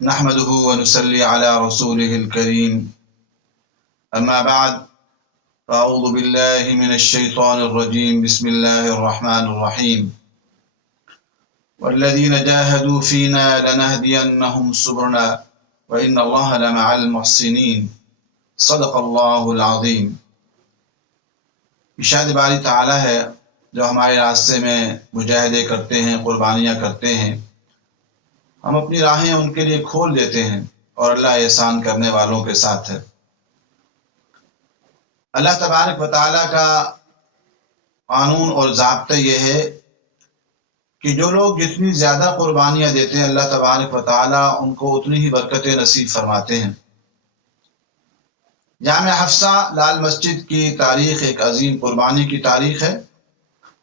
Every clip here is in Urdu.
نحمده ونصلي على رسوله الكريم أما بعد فأعوذ بالله من الشيطان الرجيم بسم الله الرحمن الرحيم والذين جاهدوا فينا لنهدينهم سبلنا وإن الله لمع المحسنين صدق الله العظيم۔ ارشاد باری تعالی ہے جو ہمارے راستے میں مجاہدے کرتے ہیں، قربانیاں کرتے ہیں، ہم اپنی راہیں ان کے لیے کھول دیتے ہیں اور اللہ احسان کرنے والوں کے ساتھ ہے۔ اللہ تبارک و تعالیٰ کا قانون اور ضابطہ یہ ہے کہ جو لوگ جتنی زیادہ قربانیاں دیتے ہیں اللہ تبارک و تعالیٰ ان کو اتنی ہی برکتیں نصیب فرماتے ہیں۔ جامع حفصہ لال مسجد کی تاریخ ایک عظیم قربانی کی تاریخ ہے،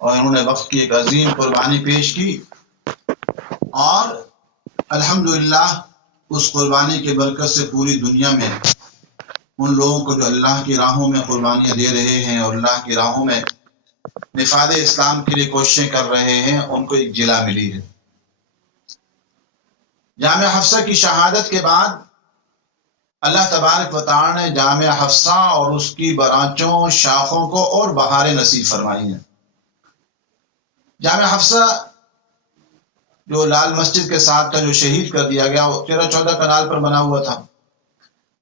اور انہوں نے وقت کی ایک عظیم قربانی پیش کی، اور الحمدللہ اس قربانی کے برکت سے پوری دنیا میں ان لوگوں کو جو اللہ کی راہوں میں قربانیاں دے رہے ہیں اور اللہ کی راہوں میں نفاذ اسلام کے لیے کوششیں کر رہے ہیں، ان کو ایک جلا ملی ہے۔ جامع حفصہ کی شہادت کے بعد اللہ تبارک و تعالی نے جامع حفصہ اور اس کی برانچوں شاخوں کو اور بہاریں نصیب فرمائی ہیں۔ جامع حفصہ جو لال مسجد کے ساتھ تھا، جو شہید کر دیا گیا، وہ 13-14 کنال پر بنا ہوا تھا۔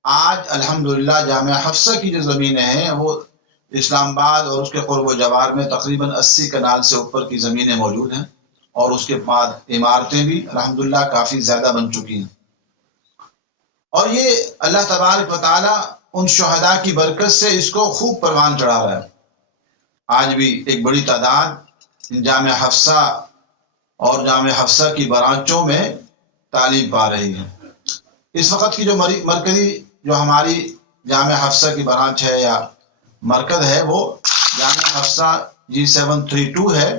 آج الحمدللہ جامع حفصہ کی جو زمینیں ہیں وہ اسلام آباد اور اس کے قرب و جوار میں تقریباً 80 کنال سے اوپر کی زمینیں موجود ہیں، اور اس کے بعد عمارتیں بھی الحمدللہ کافی زیادہ بن چکی ہیں۔ اور یہ اللہ تبارک و تعالیٰ ان شہداء کی برکت سے اس کو خوب پروان چڑھا رہا ہے۔ آج بھی ایک بڑی تعداد جامع حفصہ اور جامع حفصہ کی برانچوں میں تعلیم پا رہی ہے۔ اس وقت کی جو مرکزی جو ہماری جامع حفصہ کی برانچ ہے یا مرکز ہے، وہ جامع حفصہ G732 ہے،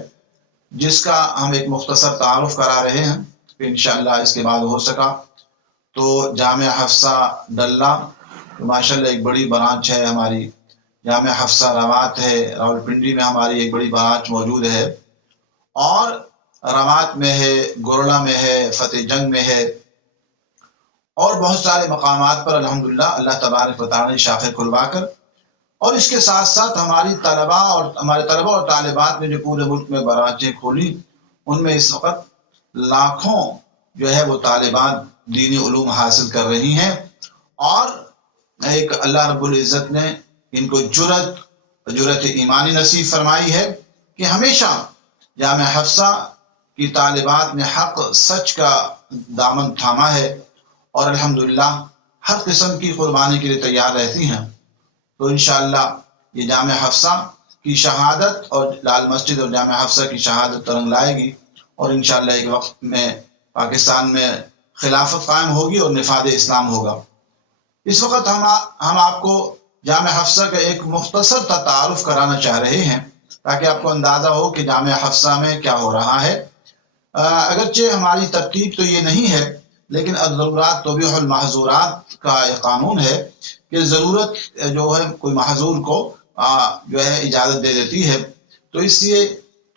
جس کا ہم ایک مختصر تعارف کرا رہے ہیں کہ انشاءاللہ اس کے بعد ہو سکا تو جامع حفصہ ڈلہ ماشاءاللہ ایک بڑی برانچ ہے ہماری۔ جامع حفصہ روات ہے، راولپنڈی میں ہماری ایک بڑی برانچ موجود ہے، اور روات میں ہے، گورڑا میں ہے، فتح جنگ میں ہے، اور بہت سارے مقامات پر الحمدللہ اللہ تبارک و تعالی نے شاخیں کھلوا کر، اور اس کے ساتھ ساتھ ہمارے طلباء اور طالبات نے جو پورے ملک میں برانچیں کھولی، ان میں اس وقت لاکھوں جو ہے وہ طالبات دینی علوم حاصل کر رہی ہیں، اور ایک اللہ رب العزت نے ان کو جرأت ایمانی نصیب فرمائی ہے کہ ہمیشہ جامع حفصہ کی طالبات نے حق سچ کا دامن تھاما ہے، اور الحمدللہ ہر قسم کی قربانی کے لیے تیار رہتی ہیں۔ تو انشاءاللہ یہ جامع حفصہ کی شہادت اور لال مسجد اور جامع حفصہ کی شہادت ترنگ لائے گی، اور انشاءاللہ ایک وقت میں پاکستان میں خلافت قائم ہوگی اور نفاذ اسلام ہوگا۔ اس وقت ہم آپ کو جامع حفصہ کا ایک مختصر تعارف کرانا چاہ رہے ہیں تاکہ آپ کو اندازہ ہو کہ جامع حفصہ میں کیا ہو رہا ہے۔ اگرچہ ہماری ترتیب تو یہ نہیں ہے، لیکن الضرورات تبیح المحظورات کا ایک قانون ہے کہ ضرورت جو ہے کوئی محظور کو جو ہے اجازت دے دیتی ہے، تو اس لیے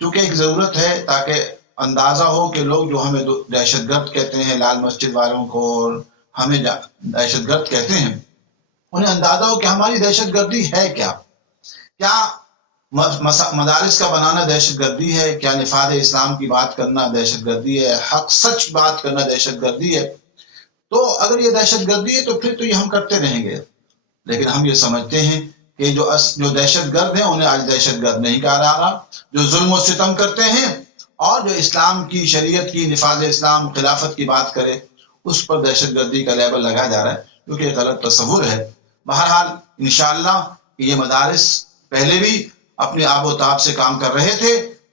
چونکہ ایک ضرورت ہے تاکہ اندازہ ہو کہ لوگ جو ہمیں دہشت گرد کہتے ہیں، لال مسجد والوں کو، اور ہمیں دہشت گرد کہتے ہیں، انہیں اندازہ ہو کہ ہماری دہشت گردی ہے کیا مدارس کا بنانا دہشت گردی ہے، کیا نفاذ اسلام کی بات کرنا دہشت گردی ہے، حق سچ بات کرنا دہشت گردی ہے۔ تو اگر یہ دہشت گردی ہے تو پھر تو یہ ہم کرتے رہیں گے، لیکن ہم یہ سمجھتے ہیں کہ جو دہشت گرد ہیں انہیں آج دہشت گرد نہیں کہا جا رہا، جو ظلم و ستم کرتے ہیں اور جو اسلام کی، شریعت کی، نفاذ اسلام، خلافت کی بات کرے، اس پر دہشت گردی کا لیبل لگایا جا رہا ہے، کیونکہ ایک غلط تصور ہے۔ بہرحال انشاءاللہ یہ مدارس پہلے بھی اپنی آب و تاب سے کام کر رہے تھے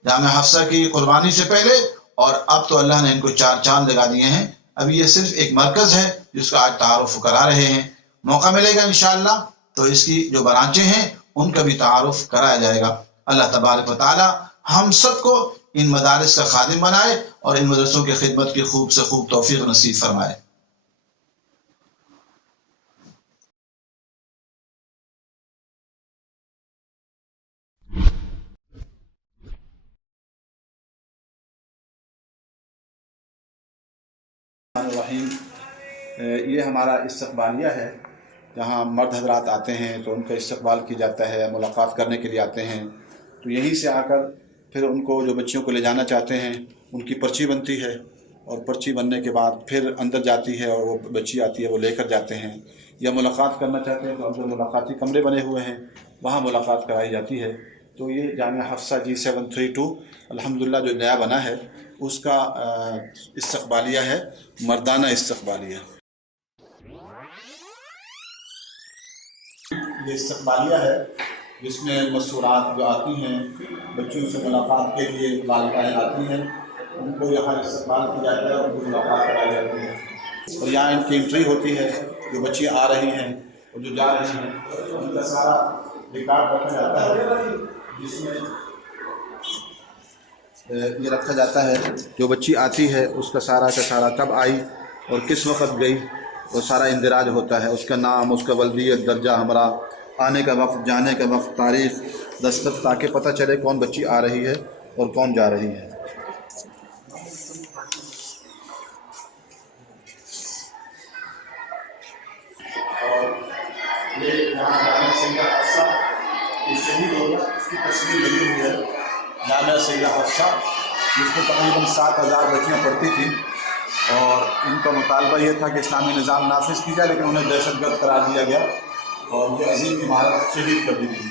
جامع حفصہ کی قربانی سے پہلے، اور اب تو اللہ نے ان کو 4 چاند لگا دیے ہیں۔ اب یہ صرف ایک مرکز ہے جس کا آج تعارف کرا رہے ہیں، موقع ملے گا انشاءاللہ تو اس کی جو برانچیں ہیں ان کا بھی تعارف کرایا جائے گا۔ اللہ تبارک و تعالی ہم سب کو ان مدارس کا خادم بنائے اور ان مدرسوں کی خدمت کی خوب سے خوب توفیق نصیب فرمائے۔ الرحیم یہ ہمارا استقبالیہ ہے، جہاں مرد حضرات آتے ہیں تو ان کا استقبال کیا جاتا ہے، ملاقات کرنے کے لیے آتے ہیں، تو یہیں سے آ کر پھر ان کو جو بچیوں کو لے جانا چاہتے ہیں ان کی پرچی بنتی ہے، اور پرچی بننے کے بعد پھر اندر جاتی ہے اور وہ بچی آتی ہے، وہ لے کر جاتے ہیں، یا ملاقات کرنا چاہتے ہیں تو اندر ملاقاتی کمرے بنے ہوئے ہیں، وہاں ملاقات کرائی جاتی ہے۔ تو یہ جامعہ حفصہ G732 الحمدللہ جو نیا بنا ہے اس کا استقبالیہ ہے، مردانہ استقبالیہ۔ یہ استقبالیہ ہے جس میں مسورات جو آتی ہیں بچوں سے ملاقات کے لیے، والدین آتی ہیں، ان کو یہاں استقبال کیا جاتا ہے اور ان کو ملاقات کرائی جاتی ہے، اور یہاں ان کی انٹری ہوتی ہے، جو بچی آ رہی ہیں اور جو جا رہی ہیں ان کا سارا ریکارڈ رکھا جاتا ہے، جس میں یہ رکھا جاتا ہے جو بچی آتی ہے اس کا سارا کب آئی اور کس وقت گئی، وہ سارا اندراج ہوتا ہے، اس کا نام، اس کا ولدیت، درجہ ہمراہ، آنے کا وقت، جانے کا وقت، تاریخ، دستخط، تاکہ پتہ چلے کون بچی آ رہی ہے اور کون جا رہی ہے۔ اور یہ یہاں جامعہ سیدہ حفصہ جو شہید ہو گیا اس کی تصویر لگی ہوئی ہے، جامعہ سیدہ حفصہ، جس میں تقریباً 7,000 بچیاں پڑھتی تھیں، اور ان کا مطالبہ یہ تھا کہ اسلامی نظام نافذ کی جائے، لیکن انہیں دہشت گرد قرار دیا گیا اور یہ عظیم عمارت شہید کر دی گئی۔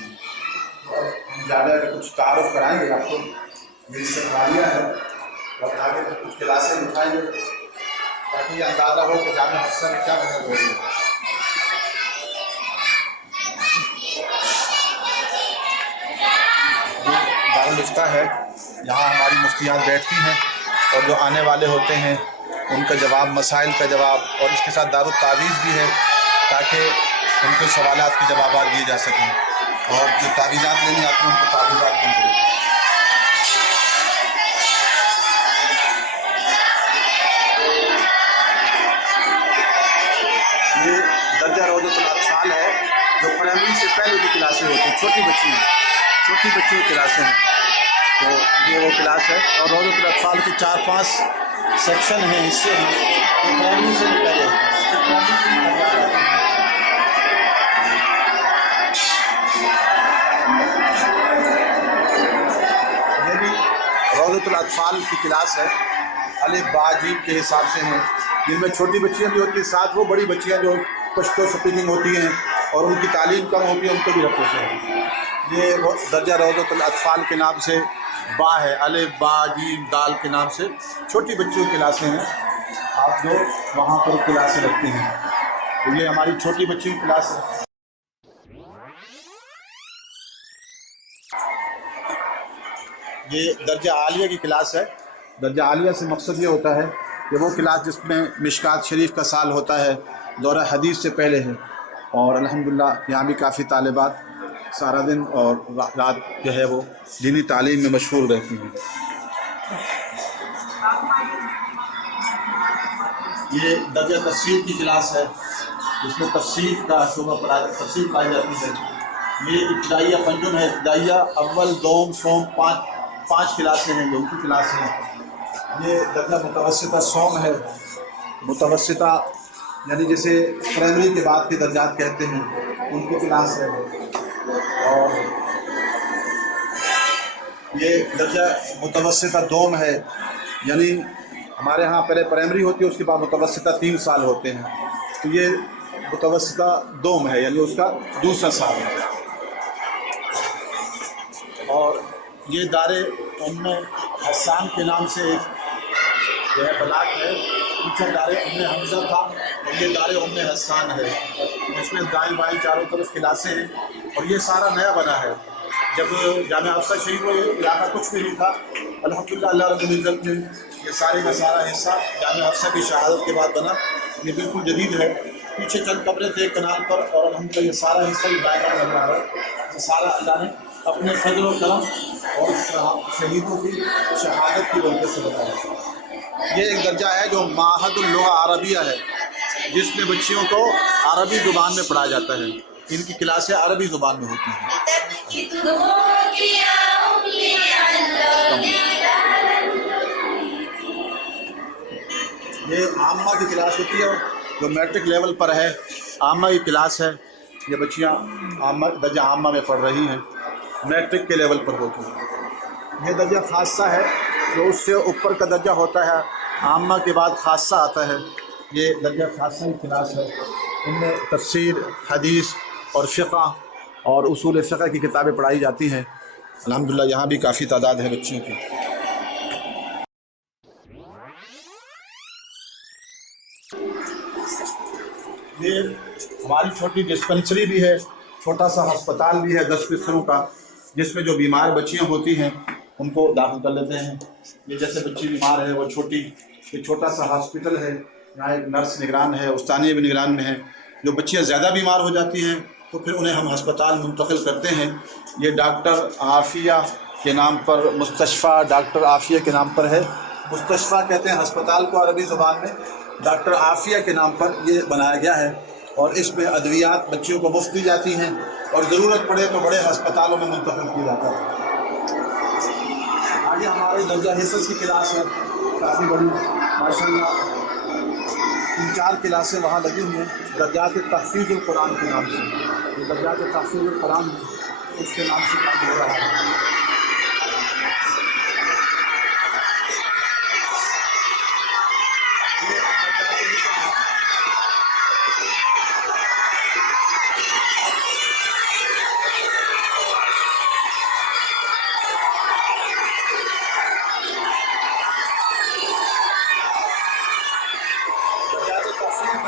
ہم جامعہ کے کچھ تعارف کرائیں گے آپ کو، یہ استقبالیہ ہے، اور آگے کچھ کلاسیں دکھائیں گے تاکہ یہ اندازہ ہو کہ جامعہ حفصہ میں کیا محنت ہو رہی ہے۔ دارالفتہ ہے، یہاں ہماری مفتیات بیٹھتی ہیں اور جو آنے والے ہوتے ہیں ان کا جواب، مسائل کا جواب، اور اس کے ساتھ دارالتعویذ بھی ہے تاکہ ان کے سوالات کے جوابات دیے جا سکیں، اور جو تعویذات لینے آتے ہیں ان کو تعویذات بن کے دیتے ہیں۔ یہ درجہ روضۃ الاطفال ہے، جو پرائمری سے پہلے کی کلاسیں ہوتی ہیں، چھوٹی بچیوں کی کلاسیں ہیں، تو یہ وہ کلاس ہے، اور روضۃ الاطفال کے 4-5 سیکشن ہیں، حصے ہیں، جو پرائمری سے بھی پہلے ہوتے ہیں۔ یہ بھی روضۃ الاطفال کی کلاس ہے، الف با جیم کے حساب سے ہیں، جن میں چھوٹی بچیاں بھی ہوتی ہیں، ساتھ وہ بڑی بچیاں جو پشتو سپیکنگ ہوتی ہیں اور ان کی تعلیم کم ہوتی ہے ان کو بھی رکھتے ہیں۔ یہ درجہ روضۃ الاطفال کے نام سے با ہے، الف با جیم دال کے نام سے چھوٹی بچیوں کی کلاسیں ہیں، آپ جو وہاں پر کلاسیں رکھتے ہیں، تو یہ ہماری چھوٹی بچیوں کی کلاس ہے۔ یہ درجہ عالیہ کی کلاس ہے۔ درجہ عالیہ سے مقصد یہ ہوتا ہے کہ وہ کلاس جس میں مشکات شریف کا سال ہوتا ہے، دورہ حدیث سے پہلے ہے، اور الحمدللہ یہاں بھی کافی طالبات سارا دن اور رات جو ہے وہ دینی تعلیم میں مشغول رہتی ہیں۔ یہ درجہ تفسیر کی کلاس ہے، جس میں تفسیر کا شعبہ تفسیر پائی جاتی ہے۔ یہ ابتدائیہ پنجم ہے، ابتدائیہ اول، دوم، سوم، 5 کلاسیں ہیں جو ان کی کلاس ہیں۔ یہ درجہ متوسطہ سوم ہے، متوسطہ یعنی جسے پرائمری کے بعد کے درجات کہتے ہیں، ان کی کلاس ہے۔ اور یہ درجہ متوسطہ دوم ہے، یعنی ہمارے ہاں پہلے پرائمری ہوتی ہے، اس کے بعد متوسطہ 3 سال ہوتے ہیں، تو یہ متوسطہ دوم ہے، یعنی اس کا دوسرا سال ہے۔ اور یہ دار ام حسان کے نام سے ایک جو ہے بلاک ہے، پیچھے دار ام حمزہ تھا اور یہ دار ام حسان ہے، اس میں دائیں بائیں چاروں طرف کلاسیں ہیں، اور یہ سارا نیا بنا ہے۔ جب جامعہ حفصہ شریف میں علاقہ کچھ بھی نہیں تھا، الحمدللہ اللہ رب العزت نے یہ سارے کا سارا حصہ جامعہ حفصہ کی شہادت کے بعد بنا، یہ بالکل جدید ہے۔ پیچھے چند کمرے تھے کنال پر، اور الحمدللہ یہ سارا حصہ بھی دائیں لگ رہا ہے، یہ سارا اللہ نے اپنے فضل و کرم اور شہیدوں کی شہادت کی برکت سے بتایا۔ یہ ایک درجہ ہے جو معہد اللغہ عربیہ ہے، جس میں بچیوں کو عربی زبان میں پڑھایا جاتا ہے، ان کی کلاسیں عربی زبان میں ہوتی ہیں۔ یہ عامہ کی کلاس ہوتی ہے، جو میٹرک لیول پر ہے، عامہ کی کلاس ہے، یہ بچیاں درجہ عامہ میں پڑھ رہی ہیں، میٹرک کے لیول پر ہوتی ہیں۔ یہ درجہ خاصہ ہے، جو اس سے اوپر کا درجہ ہوتا ہے، عامہ کے بعد خاصہ آتا ہے، یہ درجہ خاصہ کی کلاس ہے۔ ان میں تفسیر، حدیث اور فقہ اور اصول فقہ کی کتابیں پڑھائی جاتی ہیں۔ الحمدللہ یہاں بھی کافی تعداد ہے بچیوں کی۔ یہ ہماری چھوٹی ڈسپنسری بھی ہے، چھوٹا سا ہسپتال بھی ہے 10 بستروں کا، جس میں جو بیمار بچیاں ہوتی ہیں ان کو داخل کر لیتے ہیں۔ یہ جیسے بچی بیمار ہے وہ یہ چھوٹا سا ہاسپٹل ہے، یہاں ایک نرس نگران ہے، استانیہ بھی نگران میں ہے۔ جو بچیاں زیادہ بیمار ہو جاتی ہیں تو پھر انہیں ہم ہسپتال منتقل کرتے ہیں۔ یہ ڈاکٹر عافیہ کے نام پر، مستشفیٰ ڈاکٹر عافیہ کے نام پر ہے۔ مستشفیٰ کہتے ہیں ہسپتال کو عربی زبان میں، ڈاکٹر عافیہ کے نام پر یہ بنایا گیا ہے، اور اس میں ادویات بچیوں کو مفت دی جاتی ہیں، اور ضرورت پڑے تو بڑے ہسپتالوں میں منتقل کیا جاتا ہے۔ آگے ہمارے درجہ حفظ کی کلاس ہے، کافی بڑی، ماشاءاللہ 3-4 کلاسیں وہاں لگی ہوئی ہیں، درجات تحفیظ القرآن کے نام سے۔ یہ درجات تحفیظ القرآن اس کے نام سے کام ہو رہا ہے۔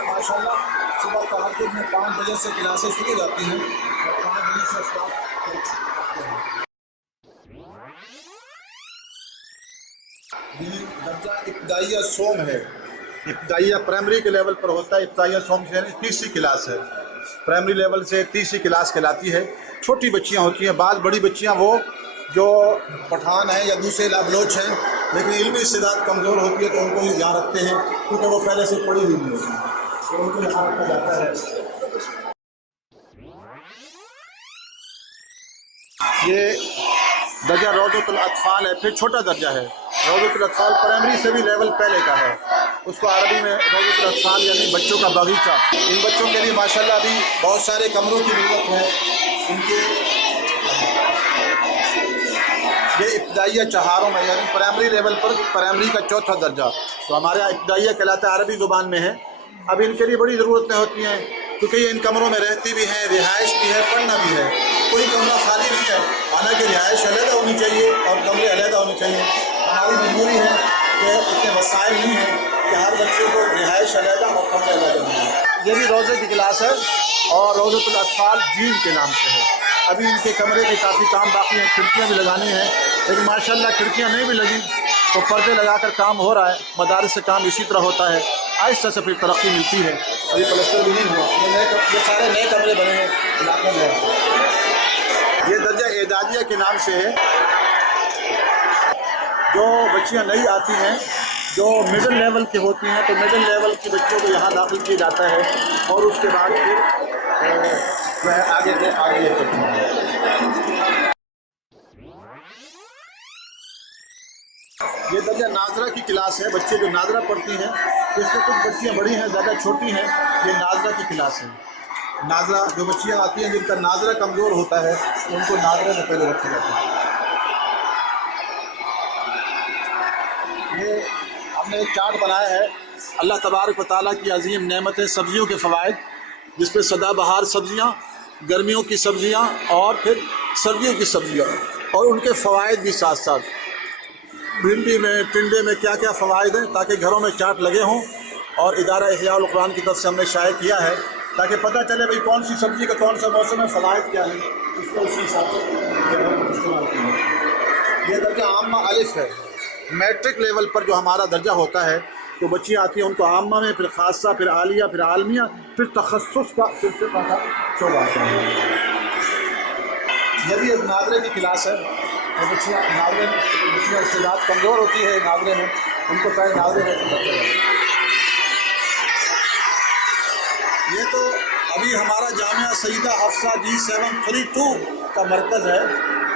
ماشاءاللہ صبح تہجد میں 5 بجے سے کلاسیں شروع ہو جاتی ہیں اور 5 بجے سے اسٹارٹ ہوتے ہیں۔ یہ درجہ ابتدائیہ سوم ہے، ابتدائیہ پرائمری کے لیول پر ہوتا ہے۔ ابتدائیہ سوم سے یعنی 30 کلاس ہے، پرائمری لیول سے 30 کلاس کہلاتی ہے۔ چھوٹی بچیاں ہوتی ہیں، بعض بڑی بچیاں وہ جو پٹھان ہیں یا دوسرے بلوچ ہیں لیکن علمی استعداد کمزور ہوتی ہے تو ان کو یہاں رکھتے ہیں، کیونکہ وہ پہلے سے پڑھی ہوئی نہیں ہوتی ہیں، تو ان کو یہاں رکھا جاتا ہے۔ یہ درجہ روضۃ الاطفال ہے، پھر چھوٹا درجہ ہے۔ روضۃ الاطفال پرائمری سے بھی لیول پہلے کا ہے، اس کو عربی میں روضۃ الاطفال یعنی بچوں کا باغیچہ۔ ان بچوں کے لیے ماشاءاللہ ابھی بہت سارے کمروں کی ضرورت ہے۔ ان کے یہ ابتدائیہ چہاروں میں یعنی پرائمری لیول پر پرائمری کا چوتھا درجہ، تو ہمارے یہاں ابتدائیہ کہلاتا ہے، عربی زبان میں ہے۔ اب ان کے لیے بڑی ضرورتیں ہوتی ہیں، کیونکہ یہ ان کمروں میں رہتی بھی ہیں، رہائش بھی ہے، پڑھنا بھی ہے، کوئی کمرہ خالی نہیں ہے۔ حالانکہ رہائش علیحدہ ہونی چاہیے اور کمرے علیحدہ ہونے چاہیے، ہماری مجبوری ہے کہ اتنے وسائل نہیں ہیں کہ ہر بچے کو رہائش علیحدہ اور کمرے علیحدہ ملیں۔ یہ بھی روضے کی کلاس ہے اور روضۃ الاطفال جیم کے نام سے ہے۔ ابھی ان کے کمرے کے کافی کام باقی ہیں، کھڑکیاں بھی لگانی ہیں، لیکن ماشاءاللہ کھڑکیاں نہیں بھی لگی تو پردے لگا کر کام ہو رہا ہے۔ مدارس سے کام اسی طرح ہوتا ہے، آہستہ سے پھر ترقی ملتی ہے۔ ابھی پلستر بھی نہیں ہوا، یہ سارے نئے کمرے بنے ہیں علاقے میں۔ یہ درجہ اعدادیہ کے نام سے ہے، جو بچیاں نئی آتی ہیں جو مڈل لیول کی ہوتی ہیں تو مڈل لیول کی بچوں کو یہاں داخل کیا جاتا ہے، اور اس کے بعد پھر جو ہے آگے لے چلتے ہیں۔ یہ درجہ ناظرہ کی کلاس ہے، بچے جو ناظرہ پڑھتی ہیں، اس میں کچھ بچیاں بڑی ہیں، زیادہ چھوٹی ہیں، یہ ناظرہ کی کلاس ہے۔ ناظرہ جو بچیاں آتی ہیں جن کا ناظرہ کمزور ہوتا ہے ان کو ناظرہ میں پہلے رکھا جاتا ہے۔ یہ ہم نے ایک چارٹ بنایا ہے، اللہ تبارک و تعالیٰ کی عظیم نعمتیں، سبزیوں کے فوائد، جس پہ سدا بہار سبزیاں، گرمیوں کی سبزیاں اور پھر سردیوں کی سبزیاں، اور ان کے فوائد بھی ساتھ ساتھ، بھنڈی میں، ٹنڈے میں کیا کیا فوائد ہیں، تاکہ گھروں میں چارٹ لگے ہوں، اور ادارہ احیاء القرآن کی طرف سے ہم نے شائع کیا ہے تاکہ پتہ چلے بھئی کون سی سبزی کا کون سا موسم ہے، فوائد کیا ہے، اس کو اسی حساب سے استعمال کیا ہے۔ یہ درجہ عامہ الف ہے، میٹرک لیول پر جو ہمارا درجہ ہوتا ہے تو بچیاں آتی ہیں ان کو عامہ میں، پھر خاصہ، پھر عالیہ، پھر عالمیہ، پھر تخصص کا پھر فقہ کا شعبہ آتا ہے۔ یہ بھی ایک ناظرے کی کلاس ہے، اور بچیاں ناظرے میں، بچیاں استعداد کمزور ہوتی ہے ناظرے میں، ان کو پہلے ناظرے میں کرتے ہیں۔ یہ تو ابھی ہمارا جامعہ سیدہ حفصہ G732 کا مرکز ہے،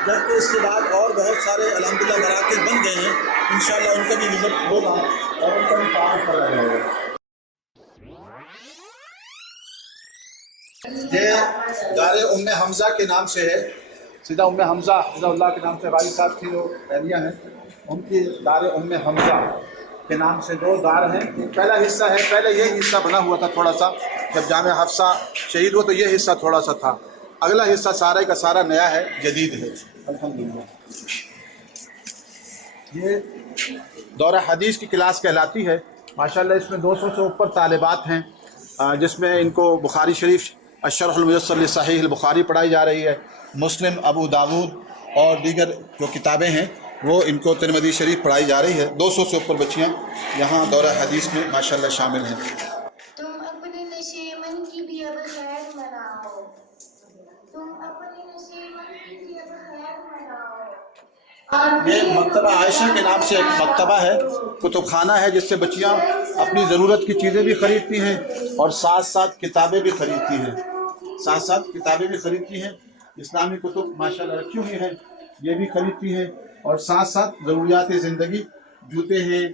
جبکہ اس کے بعد اور بہت سارے الحمدللہ مراکز بن گئے ہیں، انشاءاللہ ان کا بھی وزٹ ہوگا اور ان کا بھی تعارف کرایا جائے گا۔ یہ دار ام حمزہ کے نام سے ہے، سیدھا ام حمزہ حفظہ اللہ کے نام سے غالب صاحب کی جو اہلیہ ہیں ان کی دار ام حمزہ کے نام سے دو دار ہیں. پہلا حصہ ہے، پہلے یہ حصہ بنا ہوا تھا تھوڑا سا، جب جامعہ حفصہ شہید ہوا تو یہ حصہ تھوڑا سا تھا. اگلا حصہ سارے کا سارا نیا ہے، جدید ہے الحمدللہ. یہ دورہ حدیث کی کلاس کہلاتی ہے. ماشاءاللہ اس میں 200 سے اوپر طالبات ہیں، جس میں ان کو بخاری شریف الشرح الميسر لصحیح البخاری پڑھائی جا رہی ہے، مسلم، ابو داود اور دیگر جو کتابیں ہیں وہ ان کو ترمذی شریف پڑھائی جا رہی ہے. 200 سے اوپر بچیاں یہاں دورہ حدیث میں ماشاءاللہ شامل ہیں. تم اپنے نشیمن کی بھی اب خیر مناؤ، تم اپنے نشیمن کی بھی اب خیر مناؤ. یہ مکتبہ عائشہ کے نام سے ایک مکتبہ ہے، کتب خانہ ہے، جس سے بچیاں اپنی ضرورت کی چیزیں بھی خریدتی ہیں اور ساتھ ساتھ کتابیں بھی خریدتی ہیں. اسلامی کتب ماشاءاللہ رکھی ہوئی ہیں، یہ بھی خریدتی ہیں اور ساتھ ساتھ ضروریات زندگی، جوتے ہیں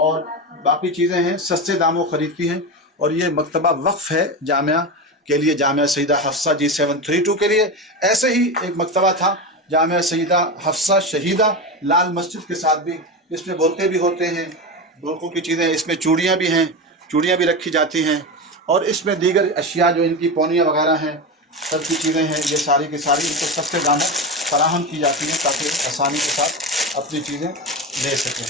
اور باقی چیزیں ہیں، سستے داموں خریدتی ہیں. اور یہ مکتبہ وقف ہے جامعہ کے لیے، جامعہ سیدہ حفصہ G732 کے لیے. ایسے ہی ایک مکتبہ تھا جامعہ سیدہ حفصہ شہیدہ لال مسجد کے ساتھ بھی، اس میں برقعے بھی ہوتے ہیں، برقعوں کی چیزیں، اس میں چوڑیاں بھی ہیں، چوڑیاں بھی رکھی جاتی ہیں، اور اس میں دیگر اشیاء جو ان کی پونیاں وغیرہ ہیں، سب کی چیزیں ہیں، یہ ساری کی ساری ان کو سستے داموں فراہم کی جاتی ہیں تاکہ آسانی کے ساتھ اپنی چیزیں لے سکیں.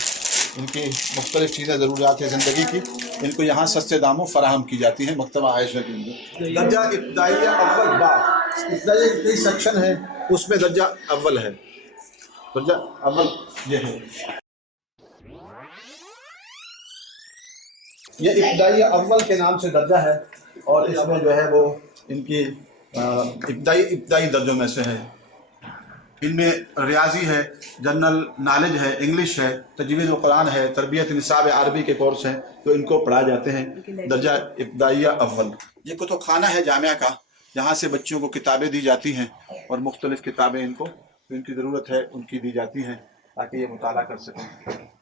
ان کی مختلف چیزیں ضروریات زندگی کی ان کو یہاں سستے داموں فراہم کی جاتی ہیں مکتبہ عائشہ کے اندر. درجہ ابتدائیہ اول باب، ابتدائی سیکشن ہے، اس میں درجہ اول ہے. درجہ اول یہ ہے، یہ ابتدائی اول کے نام سے درجہ ہے، اور اس میں جو ہے وہ ان کی ابتدائی درجوں میں سے ہے. ان میں ریاضی ہے، جنرل نالج ہے، انگلش ہے، تجوید القرآن ہے، تربیت نصاب عربی کے کورس ہیں جو ان کو پڑھائے جاتے ہیں. درجہ ابتدائیہ اول. یہ کتب خانہ ہے جامعہ کا، جہاں سے بچوں کو کتابیں دی جاتی ہیں اور مختلف کتابیں ان کو ان کی ضرورت ہے ان کی دی جاتی ہیں تاکہ یہ مطالعہ کر سکیں.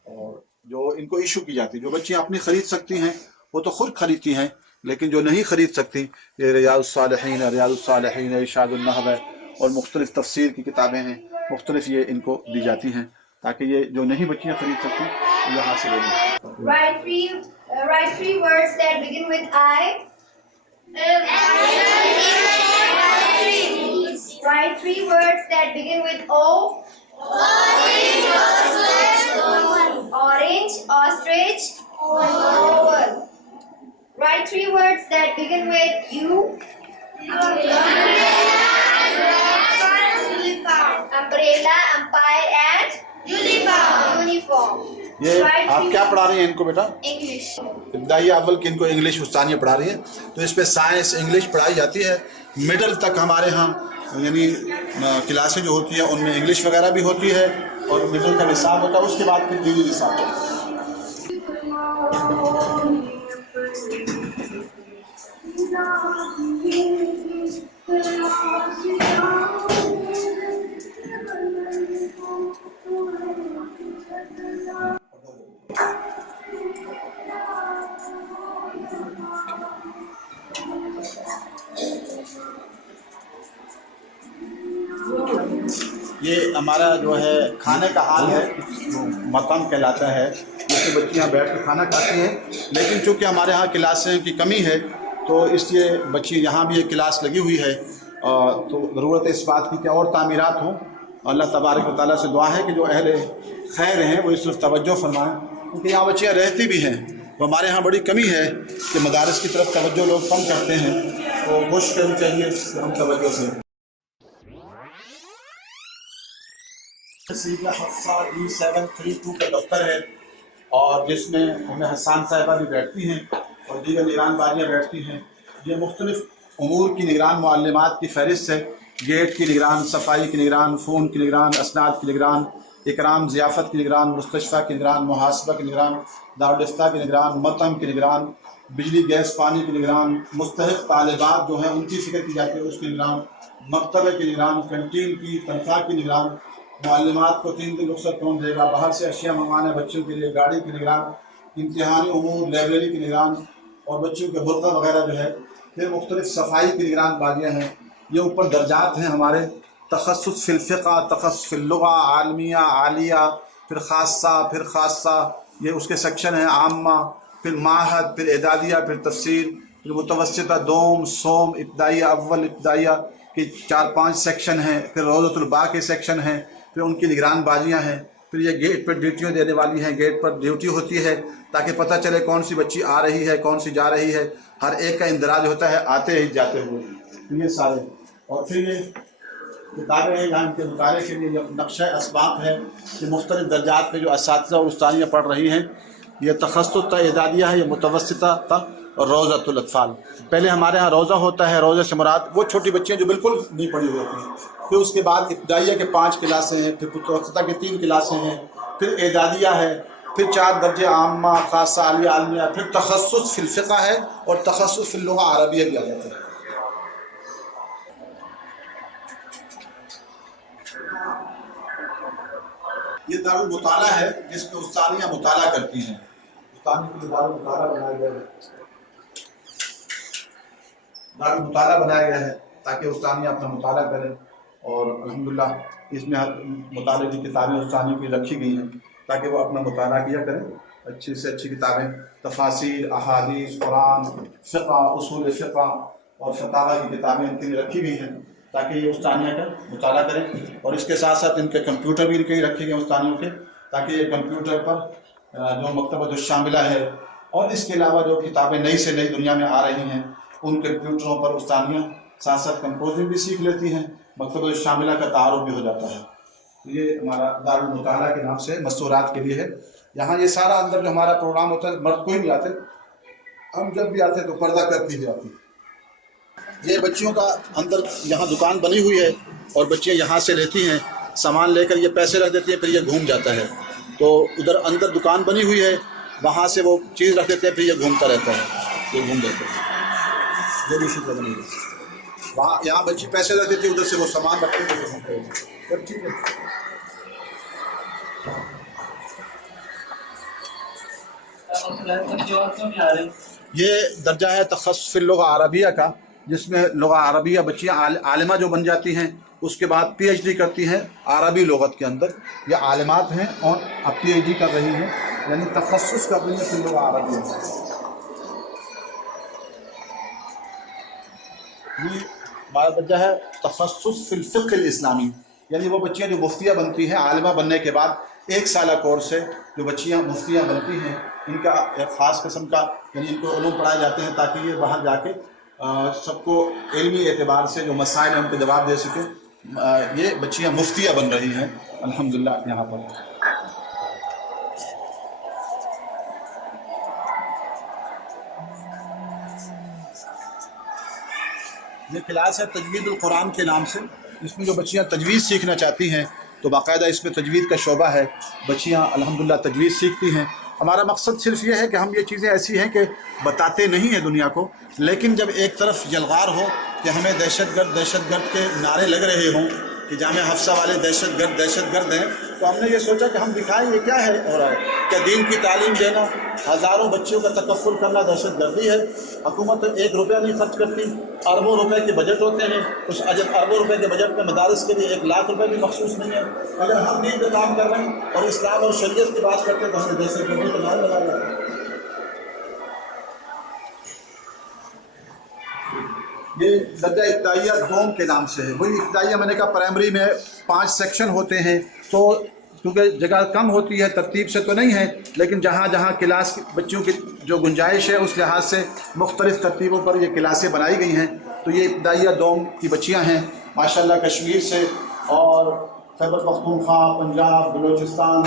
اور جو ان کو ایشو کی جاتی، جو بچیاں اپنی خرید سکتی ہیں وہ تو خود خریدتی ہیں، لیکن جو نہیں خرید سکتی، یہ ریاض الصالحین، ارشاد النحو اور مختلف تفسیر کی کتابیں ہیں، مختلف یہ ان کو دی جاتی ہیں تاکہ یہ جو نہیں بچیاں خرید سکتی یہاں سے لے لیں. Write three words that begin with I. Write three words that begin with O. Orange, ostrich, oval. Write three words that begin with U. Umbrella, umpire and uniform. یہ آپ کیا پڑھا رہی ہیں ان کو بیٹا؟ English. ابتدائی اول کی ان کو انگلش استانیہ پڑھا رہی ہیں، تو اس پہ سائنس انگلش پڑھائی جاتی ہے. مڈل تک ہمارے ہاں یعنی کلاسیں جو ہوتی ہیں ان میں انگلش وغیرہ بھی ہوتی ہے اور مڈل کا نصاب ہوتا ہے، اس کے بعد پھر دینی نصاب ہوتا ہے. یہ ہمارا جو ہے کھانے کا حال ہے، مقام کہلاتا ہے، جس میں بچیاں بیٹھ کر کھانا کھاتی ہیں. لیکن چونکہ ہمارے ہاں کلاسیں کی کمی ہے تو اس لیے بچی یہاں بھی ایک کلاس لگی ہوئی ہے، تو ضرورت ہے اس بات کی کہ اور تعمیرات ہوں. اللہ تبارک و تعالیٰ سے دعا ہے کہ جو اہل خیر ہیں وہ اس طرف توجہ فرمائیں، کیونکہ یہاں بچیاں رہتی بھی ہیں. تو ہمارے ہاں بڑی کمی ہے کہ مدارس کی طرف توجہ لوگ کم کرتے ہیں، تو کوشش کرنی چاہیے کہ ہم توجہ دیں. سیدہ حفصہ G732 کا دفتر ہے، اور جس میں ہمیں حسان صاحبہ بھی بیٹھتی ہیں اور دیگر نگران باریاں بیٹھتی ہیں. یہ مختلف امور کی نگران معلمات کی فہرست ہے، گیٹ کی نگران، صفائی کی نگران، فون کی نگران، اسناد کی نگران، اکرام ضیافت کی نگران، مستشفیٰ کی نگران، محاسبہ کی نگران، دارالفتہ کی نگران، مطعم کی نگران، بجلی گیس پانی کی نگران، مستحق طالبات جو ہیں ان کی فکر کی جاتی ہے اس کی نگران، مکتبہ کی نگران، کینٹین کی تنخواہ کی نگران، معلمات کو 3 دن رخصت کون دے گا، باہر سے اشیاء منگوانا بچوں کے لیے، گاڑی کی نگران، امتحانی امور، لائبریری کی نگران، اور بچوں کے برقع وغیرہ جو ہے پھر مختلف صفائی کی نگران بازیاں ہیں. یہ اوپر درجات ہیں ہمارے. تخصص فی الفقہ، تخصص فی اللغہ، عالمیہ، عالیہ، پھر خاصہ، یہ اس کے سیکشن ہیں. عامہ، پھر معہد، پھر اعدادیہ، پھر تفسیر، پھر متوسطہ، دوم، سوم، ابتدائیہ اول، ابتدائیہ کے 4-5 سیکشن ہیں. پھر روضۃ الباء کے سیکشن ہیں. پھر ان کی نگران بازیاں ہیں. پھر یہ گیٹ پر ڈیوٹیاں دینے والی ہیں. گیٹ پر ڈیوٹی ہوتی ہے تاکہ پتہ چلے کون سی بچی آ رہی ہے، کون سی جا رہی ہے. ہر ایک کا اندراج ہوتا ہے آتے ہی جاتے ہوئے. یہ سارے. اور پھر یہ کتابیں ہیں یہاں کے مطالعے کے لیے. یہ نقشہ اسباق ہے کہ مختلف درجات میں جو اساتذہ اور استاذیاں پڑھ رہی ہیں. یہ تخصص تا اعدادیہ ہے، یہ متوسطہ تا اور روضۃ الاطفال. پہلے ہمارے ہاں روضہ ہوتا ہے. روضہ سے مراد وہ چھوٹی بچیاں جو بالکل نہیں پڑھی ہوئی ہوتی ہیں. پھر اس کے بعد ابتدائیہ کے 5 کلاسیں ہیں. پھر متوسطہ کے 3 کلاسیں ہیں. پھر اعدادیہ ہے. پھر 4 درجے عامہ، خاصہ، عالیہ، عالمیہ. پھر تخصص فی الفقہ ہے اور تخصص فی اللغہ عربیہ بھی آ جاتا ہے. یہ دارالمطالعہ ہے جس میں استانیہ مطالعہ کرتی ہیں. استانی کے لیے دارالمطالعہ بنایا گیا ہے. دارالمطالعہ بنایا گیا ہے تاکہ استانیہ اپنا مطالعہ کریں. اور الحمدللہ اس میں مطالعے کی کتابیں استانیہ کی رکھی گئی ہیں تاکہ وہ اپنا مطالعہ کیا کریں. اچھی سے اچھی کتابیں، تفاسیر، احادیث، قرآن، فقہ، اصول فقہ اور فتاوی کی کتابیں ان کے لیے رکھی گئی ہیں تاکہ یہ استانیہ کا مطالعہ کریں. اور اس کے ساتھ ساتھ ان کے کمپیوٹر بھی ان کے رکھے گئے استانیوں کے تاکہ یہ کمپیوٹر پر جو مکتبۃ الشاملہ ہے اور اس کے علاوہ جو کتابیں نئی سے نئی دنیا میں آ رہی ہیں ان کمپیوٹروں پر استانیہ ساتھ ساتھ کمپوزنگ بھی سیکھ لیتی ہیں. مکتبۃ الشاملہ کا تعارف بھی ہو جاتا ہے. یہ ہمارا دارالمطالعہ کے نام سے مستورات کے لیے ہے. یہاں یہ سارا اندر جو ہمارا پروگرام ہوتا ہے، مرد کوئی نہیں آتے، ہم جب بھی آتے تو پردہ کرتی ہوئی آتی. یہ بچیوں کا اندر یہاں دکان بنی ہوئی ہے اور بچیاں یہاں سے لیتی ہیں سامان لے کر، یہ پیسے رکھ دیتی ہیں، پھر یہ گھوم جاتا ہے. تو ادھر اندر دکان بنی ہوئی ہے، وہاں سے وہ چیز رکھ دیتے ہیں، پھر یہ گھومتا رہتا ہے. یہ گھوم دیتے ہیں. یہ بھی شکر بنی ہوئی وہاں، یہاں بچی پیسے رکھ دیتی ہے، ادھر سے وہ سامان رکھتے ہیں. ٹھیک ہے. یہ درجہ ہے تخصص فی اللغہ عربیہ کا، جس میں لغہ عربیہ بچیاں عالمہ جو بن جاتی ہیں اس کے بعد پی ایچ ڈی کرتی ہیں عربی لغت کے اندر. یہ عالمات ہیں اور اب پی ایچ ڈی کر رہی ہیں، یعنی تخصص کر رہی ہیں فی اللغہ عربیہ. یہ ہمارا درجہ ہے تخصص فی الفقہ الاسلامی، یعنی وہ بچیاں جو مفتیہ بنتی ہیں عالمہ بننے کے بعد 1 سالہ کورس سے جو بچیاں مفتیاں بنتی ہیں، ان کا ایک خاص قسم کا، یعنی ان کو علوم پڑھائے جاتے ہیں تاکہ یہ باہر جا کے سب کو علمی اعتبار سے جو مسائل ہیں ان کو جواب دے سکیں. یہ بچیاں مفتیہ بن رہی ہیں الحمدللہ یہاں پر. یہ کلاس ہے تجوید القرآن کے نام سے. اس میں جو بچیاں تجوید سیکھنا چاہتی ہیں تو باقاعدہ اس میں تجوید کا شعبہ ہے. بچیاں الحمدللہ تجوید سیکھتی ہیں. ہمارا مقصد صرف یہ ہے کہ ہم یہ چیزیں ایسی ہیں کہ بتاتے نہیں ہیں دنیا کو، لیکن جب ایک طرف یلغار ہو کہ ہمیں دہشت گرد کے نعرے لگ رہے ہوں کہ جامعہ حفصہ والے دہشت گرد ہیں، تو ہم نے یہ سوچا کہ ہم دکھائیں یہ کیا ہے ہو رہا ہے. کیا دین کی تعلیم دینا، ہزاروں بچیوں کا تکفل کرنا دہشت گردی ہے؟ حکومت 1 روپیہ نہیں خرچ کرتی، اربوں روپے کے بجٹ ہوتے ہیں. اس اربوں روپے کے بجٹ میں مدارس کے لیے 1 لاکھ روپے بھی مخصوص نہیں ہے. اگر ہم دین پہ کام کر رہے ہیں اور اسلام اور شریعت کی بات کرتے ہیں تو ہمیں دہشت گردی کا نام لگا رہا ہے. یہ درجہ ابتدائیہ دوم کے نام سے ہے. وہی ابتدائیہ میں نے کہا پرائمری میں 5 سیکشن ہوتے ہیں، تو کیونکہ جگہ کم ہوتی ہے ترتیب سے تو نہیں ہے، لیکن جہاں جہاں کلاس کی بچیوں کی جو گنجائش ہے اس لحاظ سے مختلف ترتیبوں پر یہ کلاسیں بنائی گئی ہیں. تو یہ ابتدائیہ دوم کی بچیاں ہیں ماشاءاللہ کشمیر سے اور خیبر پختونخوا، پنجاب، بلوچستان،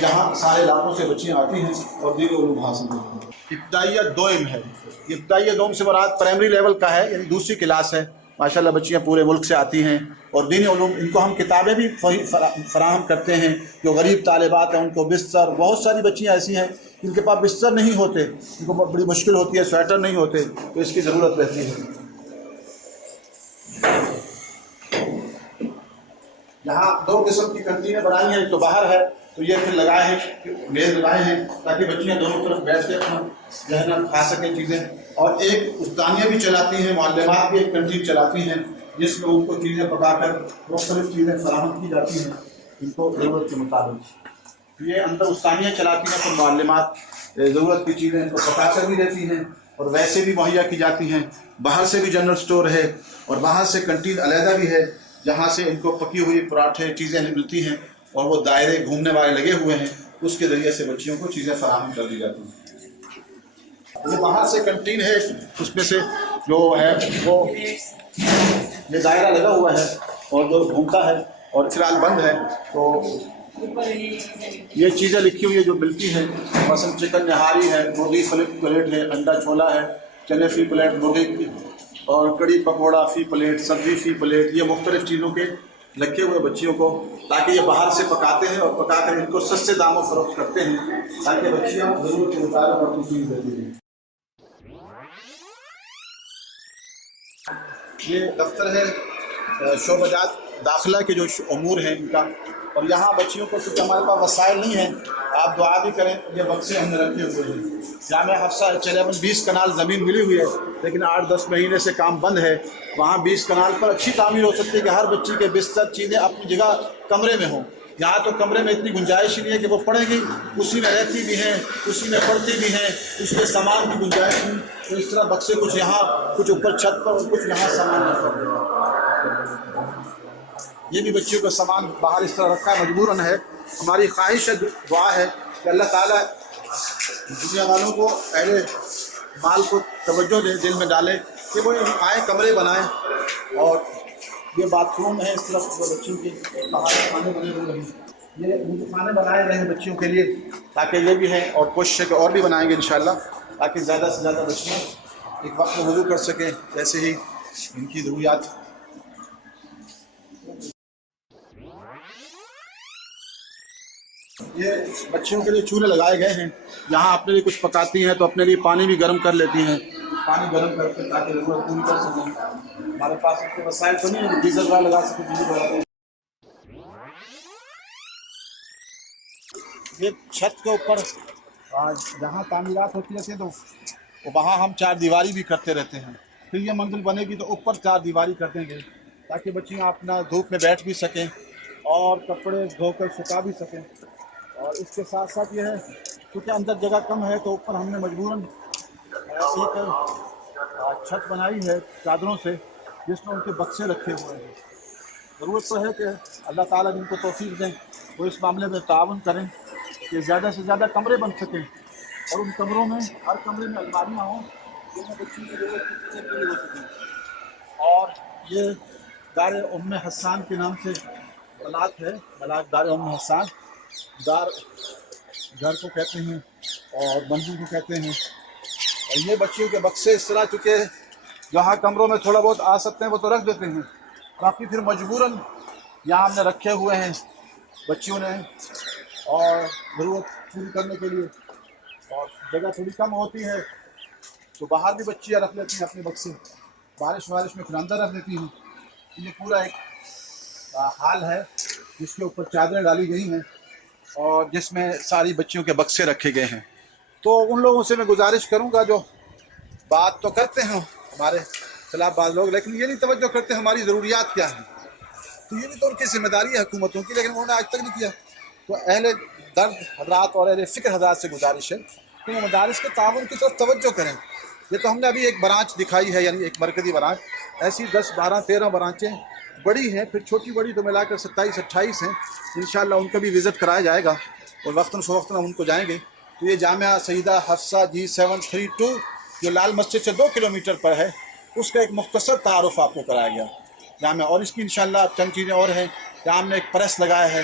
جہاں سارے علاقوں سے بچیاں آتی ہیں اور دینی علوم حاصل کرتی ہیں. ابتدائیہ دوم ہے. ابتدائیہ دوم سے مراد پرائمری لیول کا ہے، یعنی دوسری کلاس ہے. ماشاءاللہ بچیاں پورے ملک سے آتی ہیں اور دینی علوم ان کو ہم کتابیں بھی فراہم کرتے ہیں. جو غریب طالبات ہیں ان کو بستر، بہت ساری بچیاں ایسی ہیں جن کے پاس بستر نہیں ہوتے، ان کو بڑی مشکل ہوتی ہے، سویٹر نہیں ہوتے، تو اس کی ضرورت رہتی ہے. یہاں 2 قسم کی کنٹینیں بنائی ہیں، ایک تو باہر ہے، تو یہ پھر لگائے ہیں، میز لگائے ہیں تاکہ بچیاں دونوں طرف بیٹھ کے اپنا جو ہے نا کھا سکیں چیزیں. اور ایک استانیہ بھی چلاتی ہیں، معلمات بھی ایک کنٹین چلاتی ہیں جس میں ان کو چیزیں پکا کر مختلف چیزیں فراہم کی جاتی ہیں ان کو ضرورت کے مطابق. یہ اندر استانیہ چلاتی ہیں تو معلمات ضرورت کی چیزیں ان کو پکا کر بھی دیتی ہیں اور ویسے بھی مہیا کی جاتی ہیں. باہر سے بھی جنرل سٹور ہے اور باہر سے کنٹین علیحدہ بھی ہے جہاں سے ان کو پکی ہوئی پراٹھے چیزیں ملتی ہیں اور وہ دائرے گھومنے والے لگے ہوئے ہیں، اس کے ذریعے سے بچیوں کو چیزیں فراہم کر دی جاتی ہیں. یہ باہر سے کنٹین ہے، اس میں سے جو ہے وہ یہ دائرہ لگا ہوا ہے اور جو گھومتا ہے اور فی الحال بند ہے. تو یہ چیزیں لکھی ہوئی ہے جو ملتی ہیں، مثلا چکن نہاری ہے، مرغی پلیٹ ہے، انڈا چھولا ہے، چنے فی پلیٹ مرغی کی، اور کڑی پکوڑا فی پلیٹ، سبزی فی پلیٹ. یہ مختلف چیزوں کے رکھے ہوئے بچیوں کو، تاکہ یہ باہر سے پکاتے ہیں اور پکا کر ان کو سستے داموں فروخت کرتے ہیں تاکہ بچیاں ضرورت کے مطابق اپنی چیز دیتی ہیں. یہ دفتر ہے شعبجات داخلہ کے جو امور ہیں ان کا، اور یہاں بچیوں کو کچھ ہمارے پاس وسائل نہیں ہیں، آپ دعا بھی کریں. یہ بکسے ہم نے رکھے ہوئے ہیں. جامعہ حفصہ چلیون 20 کنال زمین ملی ہوئی ہے لیکن 8-10 مہینے سے کام بند ہے. وہاں 20 کنال پر اچھی تعمیر ہو سکتی ہے کہ ہر بچی کے بستر چیزیں اپنی جگہ کمرے میں ہوں. یہاں تو کمرے میں اتنی گنجائش ہی نہیں ہے کہ وہ پڑھیں گی، اسی میں رہتی بھی ہیں، اسی میں پڑھتی بھی ہیں، اس کے سامان کی گنجائش نہیں. تو اس طرح بکسے کچھ یہاں، کچھ اوپر چھت پر، کچھ یہاں سامان رکھا ہوا ہے. یہ بھی بچیوں کا سامان باہر اس طرح رکھا ہے، مجبوراً ہے. ہماری خواہش ہے، دعا ہے کہ اللہ تعالیٰ دنیا والوں کو اہل مال کو توجہ دے، دل میں ڈالے کہ وہ آئیں کمرے بنائیں. اور یہ باتھ روم ہے اس طرف بچوں کے، باہر کھانے بنے ہوئے ہیں، یہ کھانے بنائے رہے ہیں بچیوں کے لیے تاکہ یہ بھی ہیں، اور کوشش ہے کہ اور بھی بنائیں گے انشاءاللہ تاکہ زیادہ سے زیادہ بچیاں ایک وقت میں وضو کر سکیں جیسے ہی ان کی ضروریات. یہ بچیوں کے لیے چولہے لگائے گئے ہیں، یہاں اپنے لیے کچھ پکاتی ہیں تو اپنے لیے پانی بھی گرم کر لیتی ہیں، پانی گرم کر کے تاکہ ضرورت پوری کر سکیں. ہمارے پاس اتنے وسائل تو نہیں ہے کہ گیزر لگا سکیں، بجلی لگا دیں. یہ چھت کے اوپر جہاں تعمیرات ہوتی رہتی ہیں تو وہاں ہم 4 دیواری بھی کرتے رہتے ہیں. پھر یہ منزل بنے گی تو اوپر 4 دیواری کر دیں گے تاکہ بچیاں اپنا دھوپ میں بیٹھ بھی سکیں اور کپڑے دھو کر سکھا بھی سکیں. اور اس کے ساتھ ساتھ یہ ہے کیونکہ اندر جگہ کم ہے تو اوپر ہم نے مجبوراً ایک چھت بنائی ہے چادروں سے جس میں ان کے بکسے رکھے ہوئے ہیں. ضرورت تو ہے کہ اللہ تعالیٰ جن کو توفیق دیں وہ اس معاملے میں تعاون کریں کہ زیادہ سے زیادہ کمرے بن سکیں اور ان کمروں میں ہر کمرے میں الماریاں ہوں جن میں بچوں کی ضرورت کی چیزیں پوری ہو سکیں. اور یہ دار ام حسان کے نام سے بلاک ہے، بلاک دار ام حسان. دار گھر کو کہتے ہیں اور منزل کو کہتے ہیں. اور یہ بچیوں کے بکسے اس طرح چکے جہاں کمروں میں تھوڑا بہت آ سکتے ہیں وہ تو رکھ دیتے ہیں، باقی پھر مجبوراً یہاں ہم نے رکھے ہوئے ہیں بچیوں نے اور ضرورت پوری کرنے کے لیے. اور جگہ تھوڑی کم ہوتی ہے تو باہر بھی بچیاں رکھ لیتی ہیں اپنے بکسے، بارش میں پھر اندر رکھ دیتی ہیں. یہ پورا ایک حال ہے جس کے اوپر چادریں ڈالی گئی ہیں اور جس میں ساری بچیوں کے بکسے رکھے گئے ہیں. تو ان لوگوں سے میں گزارش کروں گا جو بات تو کرتے ہیں ہمارے خلاف بعض لوگ لیکن یہ نہیں توجہ کرتے ہماری ضروریات کیا ہیں. تو یہ بھی تو ان کی ذمہ داری ہے حکومتوں کی، لیکن انہوں نے آج تک نہیں کیا. تو اہل درد حضرات اور اہل فکر حضرات سے گزارش ہے کہ وہ مدارس کے تعاون کی طرف توجہ کریں. یہ تو ہم نے ابھی ایک برانچ دکھائی ہے، یعنی ایک مرکزی برانچ، ایسی 10 12 13 برانچیں بڑی ہیں، پھر چھوٹی بڑی تو ملا کر 27 28 ہیں. انشاءاللہ ان کا بھی وزٹ کرایا جائے گا اور وقتاً فوقتاً ہم ان کو جائیں گے. تو یہ جامعہ سیدہ حفصہ G732 جو لال مسجد سے 2 کلومیٹر پر ہے اس کا ایک مختصر تعارف آپ کو کرایا گیا جامعہ. اور اس کی انشاءاللہ چند چیزیں اور ہیں. یہاں ہم نے ایک پریس لگایا ہے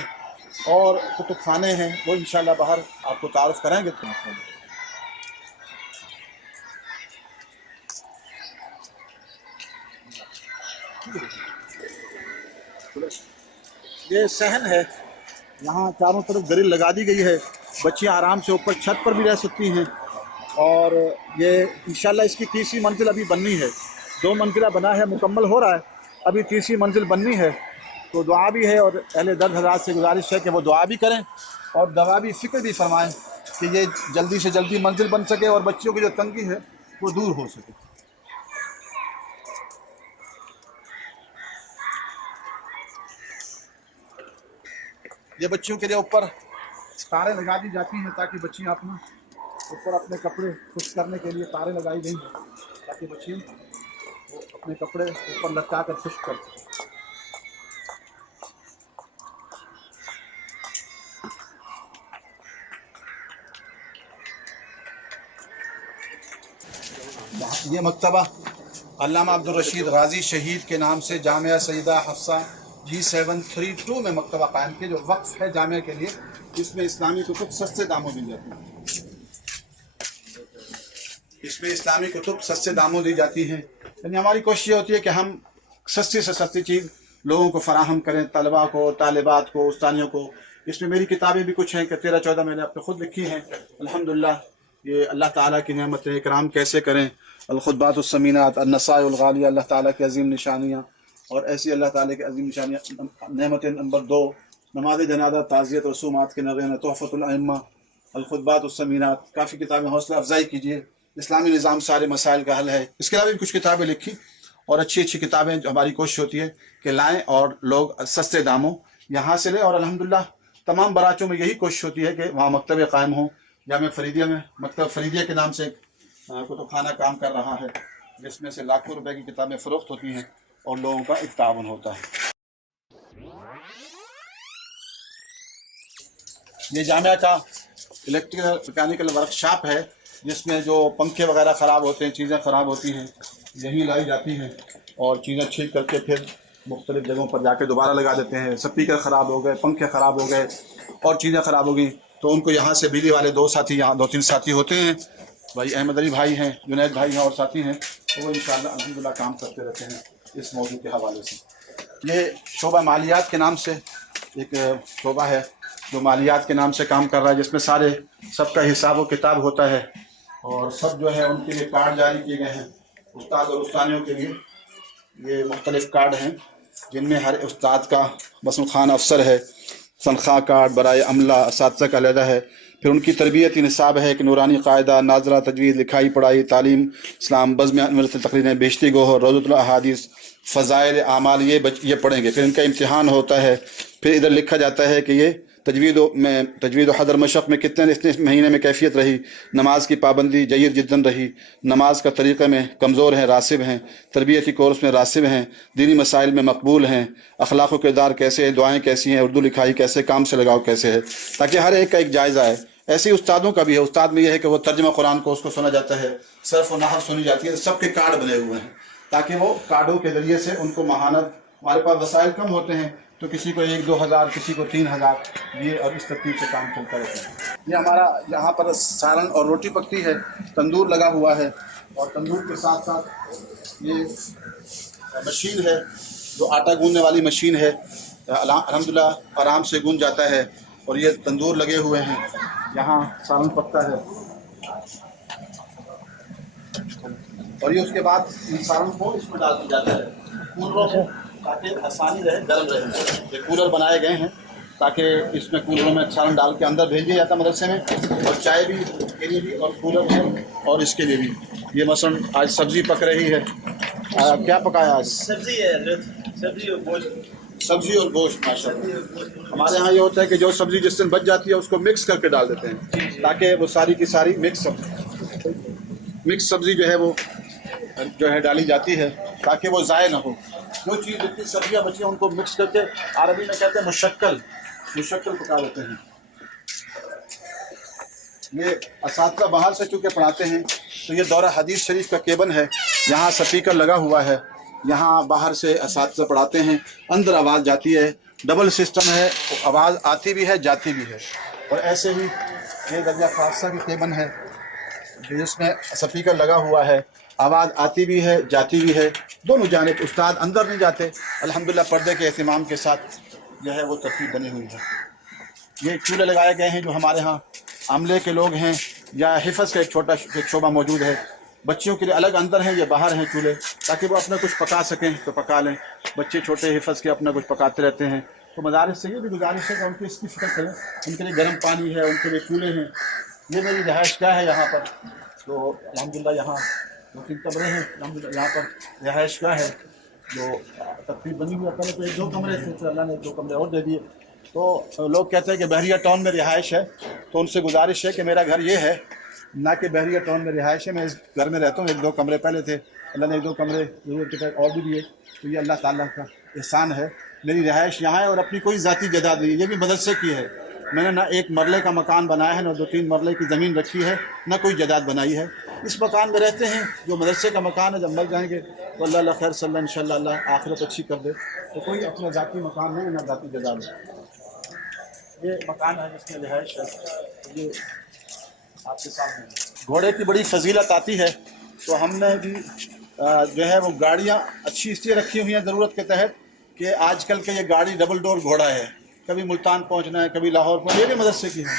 اور کتب خانے ہیں، وہ انشاءاللہ باہر آپ کو تعارف کرائیں گے. یہ صحن ہے، یہاں چاروں طرف گرل لگا دی گئی ہے، بچیاں آرام سے اوپر چھت پر بھی رہ سکتی ہیں. اور یہ انشاءاللہ اس کی 3ری منزل ابھی بننی ہے. 2 منزلہ بنا ہے، مکمل ہو رہا ہے، ابھی 3ری منزل بننی ہے. تو دعا بھی ہے اور اہل درد حضرات سے گزارش ہے کہ وہ دعا بھی کریں اور دوا بھی فکر بھی فرمائیں کہ یہ جلدی سے جلدی منزل بن سکے اور بچیوں کی جو تنگی ہے وہ دور ہو سکے. یہ بچیوں کے لیے اوپر تاریں لگا دی جاتی ہیں تاکہ بچیاں اپنا اوپر اپنے کپڑے خشک کرنے کے لیے تاریں لگائی گئی ہیں تاکہ بچیاں وہ اپنے کپڑے اوپر لٹکا کر خشک کر سکیں. یہ مکتبہ علامہ عبدالرشید غازی شہید کے نام سے جامعہ سیدہ حفصہ G732 میں مکتبہ قائم کیا جو وقف ہے جامعہ کے لیے. اس میں اسلامی کتب سستے داموں دی جاتی ہیں. اس میں اسلامی کتب سستے داموں دی جاتی ہیں. یعنی ہماری کوشش یہ ہوتی ہے کہ ہم سستی سے سستی چیز لوگوں کو فراہم کریں، طلباء کو، طالبات کو، استانیوں کو. اس میں میری کتابیں بھی کچھ ہیں کہ 13-14 میں نے اپنے خود لکھی ہیں الحمدللہ. یہ اللہ تعالیٰ کی نعمت اکرام کیسے کریں، الخطبات السمینات، النصائح الغالیہ، اللہ تعالیٰ کی عظیم نشانیاں اور ایسی اللہ تعالیٰ کی عظیم نشانیاں. نعمت نمبر 2 نماز جنازہ، تعزیت رسومات کے نغمے، تحفۃ الائمہ، الخطبات السمینات. کافی کتابیں حوصلہ افزائی کیجیے. اسلامی نظام سارے مسائل کا حل ہے. اس کے علاوہ بھی کچھ کتابیں لکھی اور اچھی اچھی کتابیں جو ہماری کوشش ہوتی ہے کہ لائیں اور لوگ سستے داموں یہاں سے لیں. اور الحمدللہ تمام براچوں میں یہی کوشش ہوتی ہے کہ وہاں مکتبے قائم ہوں. جامعہ فریدیہ میں مکتبہ فریدیہ کے نام سے ایک کتب خانہ کام کر رہا ہے جس میں سے لاکھوں روپے کی کتابیں فروخت ہوتی ہیں اور لوگوں کا ایک تعاون ہوتا ہے. یہ جامعہ کا الیکٹریکل میکینیکل ورک شاپ ہے جس میں جو پنکھے وغیرہ خراب ہوتے ہیں، چیزیں خراب ہوتی ہیں، یہیں لائی جاتی ہیں اور چیزیں ٹھیک کر کے پھر مختلف جگہوں پر جا کے دوبارہ لگا دیتے ہیں. سپیکر خراب ہو گئے، پنکھے خراب ہو گئے اور چیزیں خراب ہو گئیں تو ان کو یہاں سے بجلی والے 2-3 ساتھی ہوتے ہیں. بھائی احمد علی بھائی ہیں، جنید بھائی ہیں اور ساتھی ہیں، تو وہ انشاءاللہ الحمدللہ کام کرتے رہتے ہیں اس موضوع کے حوالے سے. یہ شعبہ مالیات کے نام سے ایک شعبہ ہے جو مالیات کے نام سے کام کر رہا ہے جس میں سب کا حساب و کتاب ہوتا ہے اور سب جو ہے ان کے لیے کارڈ جاری کیے گئے ہیں. استاد اور استانیوں کے لیے یہ مختلف کارڈ ہیں جن میں ہر استاد کا مثلا خان افسر ہے، تنخواہ کارڈ برائے عملہ، اساتذہ کا علیحدہ ہے. پھر ان کی تربیتی نصاب ہے کہ نورانی قاعدہ، ناظرہ، تجوید، لکھائی پڑھائی، تعلیم، اسلام، بزم انورت تقریریں، بیشتی گوہر، روضۃ الاحادیث، فضائل اعمال، یہ پڑھیں گے. پھر ان کا امتحان ہوتا ہے. پھر ادھر لکھا جاتا ہے کہ یہ تجوید و حضر مشق میں کتنے مہینے میں کیفیت رہی، نماز کی پابندی جید جداً رہی، نماز کا طریقہ میں کمزور ہیں راسب ہیں، تربیتی کورس میں راسب ہیں، دینی مسائل میں مقبول ہیں، اخلاق و کردار کیسے ہیں، دعائیں کیسی ہیں، اردو لکھائی کیسے، کام سے لگاؤ کیسے ہے، تاکہ ہر ایک کا ایک جائزہ ہے. ایسے ہی استادوں کا بھی ہے. استاد میں یہ ہے کہ وہ ترجمہ قرآن کو اس کو سنا جاتا ہے، صرف و نحو سنی جاتی ہے. سب کے کارڈ بنے ہوئے ہیں تاکہ وہ کارڈوں کے ذریعے سے ان کو مہانت. ہمارے پاس وسائل کم ہوتے ہیں تو کسی کو 1-2 ہزار، کسی کو 3 ہزار، یہ اور اس ترتیب سے کام چلتا رہتا ہے. یہ ہمارا یہاں پر سالن اور روٹی پکتی ہے، تندور لگا ہوا ہے اور تندور کے ساتھ ساتھ یہ مشین ہے جو آٹا گوندنے والی مشین ہے. الحمدللہ آرام سے گون جاتا ہے اور یہ تندور لگے ہوئے ہیں، یہاں سالن پکتا ہے اور یہ اس کے بعد ان سالن کو اس میں ڈال دیا جاتا ہے کولروں میں تاکہ آسانی رہے، گرم رہے. یہ کولر بنائے گئے ہیں تاکہ اس میں کولروں میں سالن ڈال کے اندر بھیج دیا جاتا ہے مدرسے میں، اور چائے بھی کے لیے بھی اور کولر ہے اور اس کے لیے بھی. یہ مثلا آج سبزی پک رہی ہے. کیا پکایا آج؟ سبزی ہے حضرت، سبزی اور گوشت. سبزی اور گوشت. ماشاء اللہ. ہمارے ہاں یہ ہوتا ہے کہ جو سبزی جس دن بچ جاتی ہے اس کو مکس کر کے ڈال دیتے ہیں تاکہ وہ ساری کی ساری مکس سبزی جو ہے ڈالی جاتی ہے تاکہ وہ ضائع نہ ہو. جو چیز جتنی سبزیاں بچی ہیں ان کو مکس کر کے عربی میں کہتے ہیں مشکل پکا دیتے ہیں. یہ اساتذہ باہر سے چونکہ پڑھاتے ہیں تو یہ دورہ حدیث شریف کا کیبن ہے. یہاں سپیکر لگا ہوا ہے، یہاں باہر سے اساتذہ پڑھاتے ہیں، اندر آواز جاتی ہے. ڈبل سسٹم ہے، آواز آتی بھی ہے جاتی بھی ہے. اور ایسے ہی یہ درجہ خاصہ کی کیبن ہے جس میں سپیکر لگا ہوا ہے، آواز آتی بھی ہے جاتی بھی ہے دونوں جانب. استاد اندر نہیں جاتے، الحمدللہ پردے کے اہتمام کے ساتھ جو ہے وہ ترتیب بنی ہوئی ہے. یہ چولہے لگائے گئے ہیں جو ہمارے ہاں عملے کے لوگ ہیں یا حفظ کا ایک شعبہ موجود ہے. بچیوں کے لیے الگ اندر ہیں، یہ باہر ہیں چولہے تاکہ وہ اپنا کچھ پکا سکیں تو پکا لیں. بچے چھوٹے حفظ کے اپنا کچھ پکاتے رہتے ہیں. تو مدارس سے یہ بھی گزارش ہے کہ ان کی اس کی فکر کریں، ان کے لیے گرم پانی ہے، ان کے لیے چولہے ہیں یہ میری رہائش گاہ ہے یہاں پر. تو الحمدللہ یہاں 2-3 کمرے ہیں. الحمدللہ یہاں پر رہائش گاہ ہے جو تقریب بنی ہوئی ہے. پہلے تو 1-2 کمرے تھے, پھر اللہ نے 2 کمرے اور دے دیے. تو لوگ کہتے ہیں کہ بحریہ ٹاؤن میں رہائش ہے, تو ان سے گزارش ہے کہ میرا گھر یہ ہے, نہ کہ بحریہ ٹاؤن میں رہائش ہے. میں اس گھر میں رہتا ہوں. 1-2 کمرے پہلے تھے, اللہ نے 1-2 کمرے ضرورت کے تحت اور بھی دیے. تو یہ اللہ تعالیٰ کا احسان ہے. میری رہائش یہاں ہے اور اپنی کوئی ذاتی جائیداد نہیں ہے. یہ بھی مدرسے کی ہے. میں نے نہ 1 مرلے کا مکان بنایا ہے, نہ 2-3 مرلے کی زمین رکھی ہے, نہ کوئی جائیداد بنائی ہے. اس مکان میں رہتے ہیں جو مدرسے کا مکان ہے. جب مر جائیں گے تو اللہ خیر صلی اللہ انشاءاللہ اللہ آخرت اچھی کر دے. تو کوئی اپنا ذاتی مکان نہیں, نہ ذاتی جائیداد ہے. یہ مکان ہے جس میں رہائش ہے. یہ آپ کے سامنے گھوڑے کی بڑی فضیلت آتی ہے, تو ہم نے بھی جو ہے وہ گاڑیاں اچھی اس لیے رکھی ہوئی ہیں ضرورت کے تحت کہ آج کل کے یہ گاڑی ڈبل ڈور گھوڑا ہے. کبھی ملتان پہنچنا ہے, کبھی لاہور پہنچنا ہے. یہ بھی مدرسے کی ہے.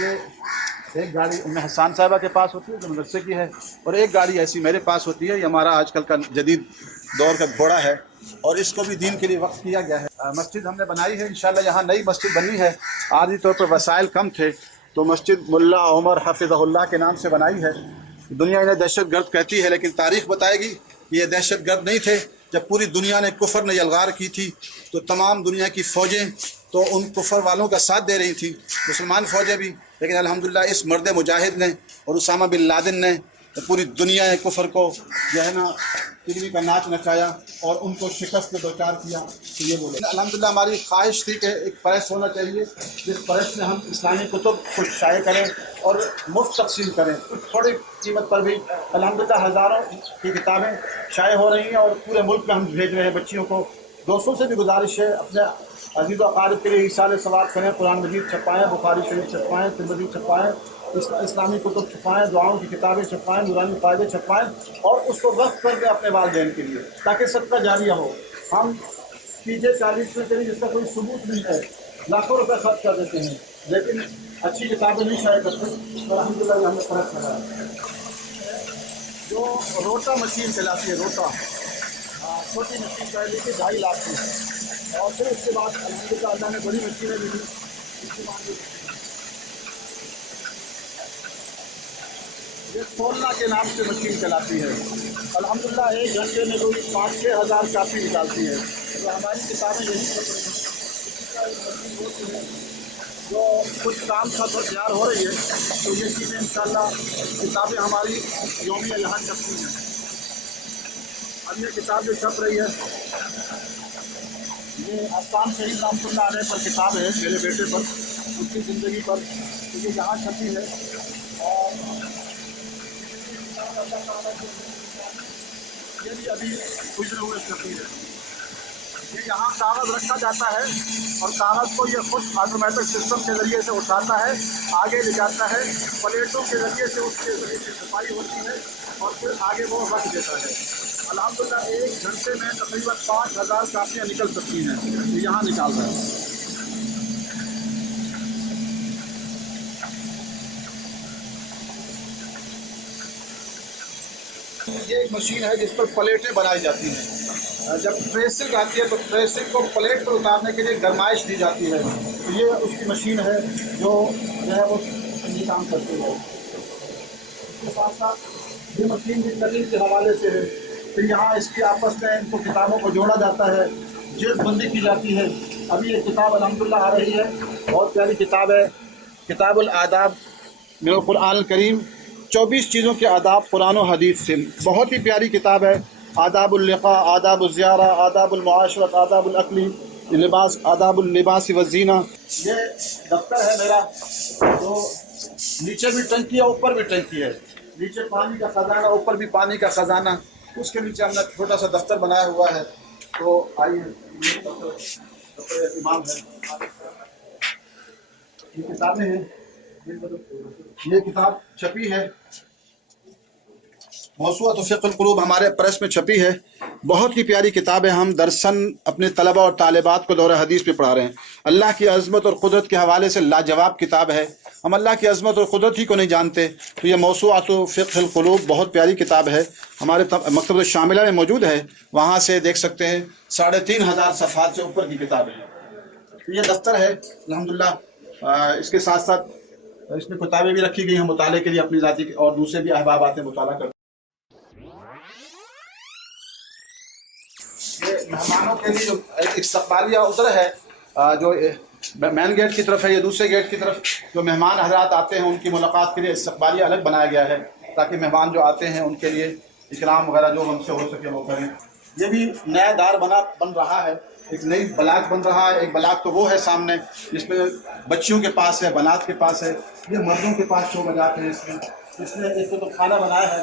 یہ ایک گاڑی ام حسان صاحبہ کے پاس ہوتی ہے جو مدرسے کی ہے, اور ایک گاڑی ایسی میرے پاس ہوتی ہے. یہ ہمارا آج کل کا جدید دور کا گھوڑا ہے, اور اس کو بھی دین کے لیے وقف کیا گیا ہے. مسجد ہم نے بنائی ہے انشاءاللہ. یہاں نئی مسجد بنی ہے. عارضی طور پر وسائل کم تھے, تو مسجد ملا عمر حفظہ اللہ کے نام سے بنائی ہے. دنیا انہیں دہشت گرد کہتی ہے, لیکن تاریخ بتائے گی کہ یہ دہشت گرد نہیں تھے. جب پوری دنیا نے کفر نے یلغار کی تھی, تو تمام دنیا کی فوجیں تو ان کفر والوں کا ساتھ دے رہی تھیں, مسلمان فوجیں بھی. لیکن الحمدللہ اس مرد مجاہد نے اور اسامہ بن لادن نے پوری دنیا کفر کو جو ہے نا تلوی کا ناچ نچایا اور ان کو شکست میں دوچار کیا. تو یہ بولے الحمدللہ ہماری خواہش تھی کہ ایک پریس ہونا چاہیے, جس پریس میں ہم اسلامی کتب کو شائع کریں اور مفت تقسیم کریں. کچھ تھوڑی قیمت پر بھی الحمدللہ ہزاروں کی کتابیں شائع ہو رہی ہیں, اور پورے ملک میں ہم بھیج رہے ہیں بچیوں کو. دوستوں سے بھی گزارش ہے, اپنے عزیز و اقارب کے لیے ایصال ثواب کریں. قرآن مجید چھپائیں, بخاری شریف چھپائیں, ترمذی چھپائیں, اسلامی کتب چھپائیں, دعاؤں کی کتابیں چھپائیں, نورانی فائدے چھپائیں, اور اس کو وقف کر دیں اپنے والدین کے لیے تاکہ صدقہ جاریہ ہو. ہم PJ 40 میں چلیے جس کا کوئی ثبوت نہیں ہے, لاکھوں روپے خرچ کر دیتے ہیں, لیکن اچھی کتابیں نہیں شائع کرتے. الحمدللہ یہ ہم نے فرق کرا ہے. جو روٹا مشین چلاتی ہے, روٹا چھوٹی مشین پہلے کی 2.5 لاکھ کی, اور پھر اس کے بعد الحمدللہ اللہ نے بڑی مشینیں بھی دی. یہ سولنا کے نام سے مشین چلاتی ہے. الحمدللہ 1 گھنٹے میں کوئی 5-6 ہزار کاپی نکالتی ہے. تو ہماری کتابیں یہی چھپ رہی ہیں. جو کچھ کام کا تو تیار ہو رہی ہے, تو یہ چیزیں انشاءاللہ کتابیں ہماری یومیہ یہاں چھپتی ہیں. اب یہ کتاب جو چھپ رہی ہے, یہ آسام شہید رحمۃ اللہ علیہ پر کتاب ہے, میرے بیٹے پر, اس کی زندگی پر. یہ یہاں چھپی ہے, اور یہ بھی ابھی گزرے ہوئے چھپی ہے. یہ یہاں کاغذ رکھا جاتا ہے, اور کاغذ کو یہ خود آٹومیٹک سسٹم کے ذریعے سے اٹھاتا ہے, آگے لے جاتا ہے, پلیٹوں کے ذریعے سے اس کے ذریعے سے صفائی ہوتی ہے, اور پھر آگے وہ رکھ دیتا ہے. الحمدللہ 1 گھنٹے میں تقریباً 5,000 کاپیاں نکل سکتی ہیں. یہ یہاں نکال رہے ہیں. یہ ایک مشین ہے جس پر پلیٹیں بنائی جاتی ہیں. جب پریسنگ آتی ہے تو پریسنگ کو پلیٹ پر اتارنے کے لیے گرمائش دی جاتی ہے. تو یہ اس کی مشین ہے جو ہے وہ یہ کام کرتی ہے. اس کے ساتھ ساتھ یہ مشین بھی ترین کے حوالے سے ہے. پھر یہاں اس کی آپس میں ان کو کتابوں کو جوڑا جاتا ہے, جلد بندی کی جاتی ہے. ابھی یہ کتاب الحمدللہ آ رہی ہے, بہت پیاری کتاب ہے, کتاب الآداب من القرآن الکریم. 24 چیزوں کے آداب قرآن و حدیث سے. بہت ہی پیاری کتاب ہے. آداب اللقاء, آداب الزیارہ, آداب المعاشرت, آداب الاکل, لباس, آداب اللباس والزینہ. یہ دفتر ہے میرا, تو نیچے بھی ٹنکی ہے, اوپر بھی ٹنکی ہے. نیچے پانی کا خزانہ, اوپر بھی پانی کا خزانہ. اس کے نیچے ہم نے چھوٹا سا دفتر بنایا ہوا ہے. تو آئیے, دفتر امام ہے. یہ کتابیں ہیں, یہ کتاب چھپی ہے, موسوعۃ فقہ القلوب ہمارے پریس میں چھپی ہے. بہت ہی پیاری کتاب ہے. ہم درسن اپنے طلبہ اور طالبات کو دورہ حدیث میں پڑھا رہے ہیں. اللہ کی عظمت اور قدرت کے حوالے سے لاجواب کتاب ہے. ہم اللہ کی عظمت اور قدرت ہی کو نہیں جانتے, تو یہ موسوعۃ فقہ القلوب بہت پیاری کتاب ہے. ہمارے مکتبۃ الشاملہ میں موجود ہے, وہاں سے دیکھ سکتے ہیں. 3,500 صفحات سے اوپر کی کتاب ہے. یہ دفتر ہے الحمدللہ. اس کے ساتھ ساتھ اس میں کتابیں بھی رکھی گئی ہیں مطالعے کے لیے اپنی ذاتی اور دوسرے بھی احباب آتے ہیں مطالعہ کرتے ہیں. یہ مہمانوں کے لیے جو ایک استقبالیہ ادھر ہے جو مین گیٹ کی طرف ہے، یہ دوسرے گیٹ کی طرف جو مہمان حضرات آتے ہیں ان کی ملاقات کے لیے استقبالیہ الگ بنایا گیا ہے تاکہ مہمان جو آتے ہیں ان کے لیے اکرام وغیرہ جو ہم سے ہو سکے وہ کریں. یہ بھی نیا دار بن رہا ہے، ایک نئی بلاک بن رہا ہے. ایک بلاک تو وہ ہے سامنے جس میں بچیوں کے پاس ہے، بنات کے پاس ہے، یہ مردوں کے پاس شو بجاتے ہیں. اس میں ایک کتب خانہ بنایا ہے،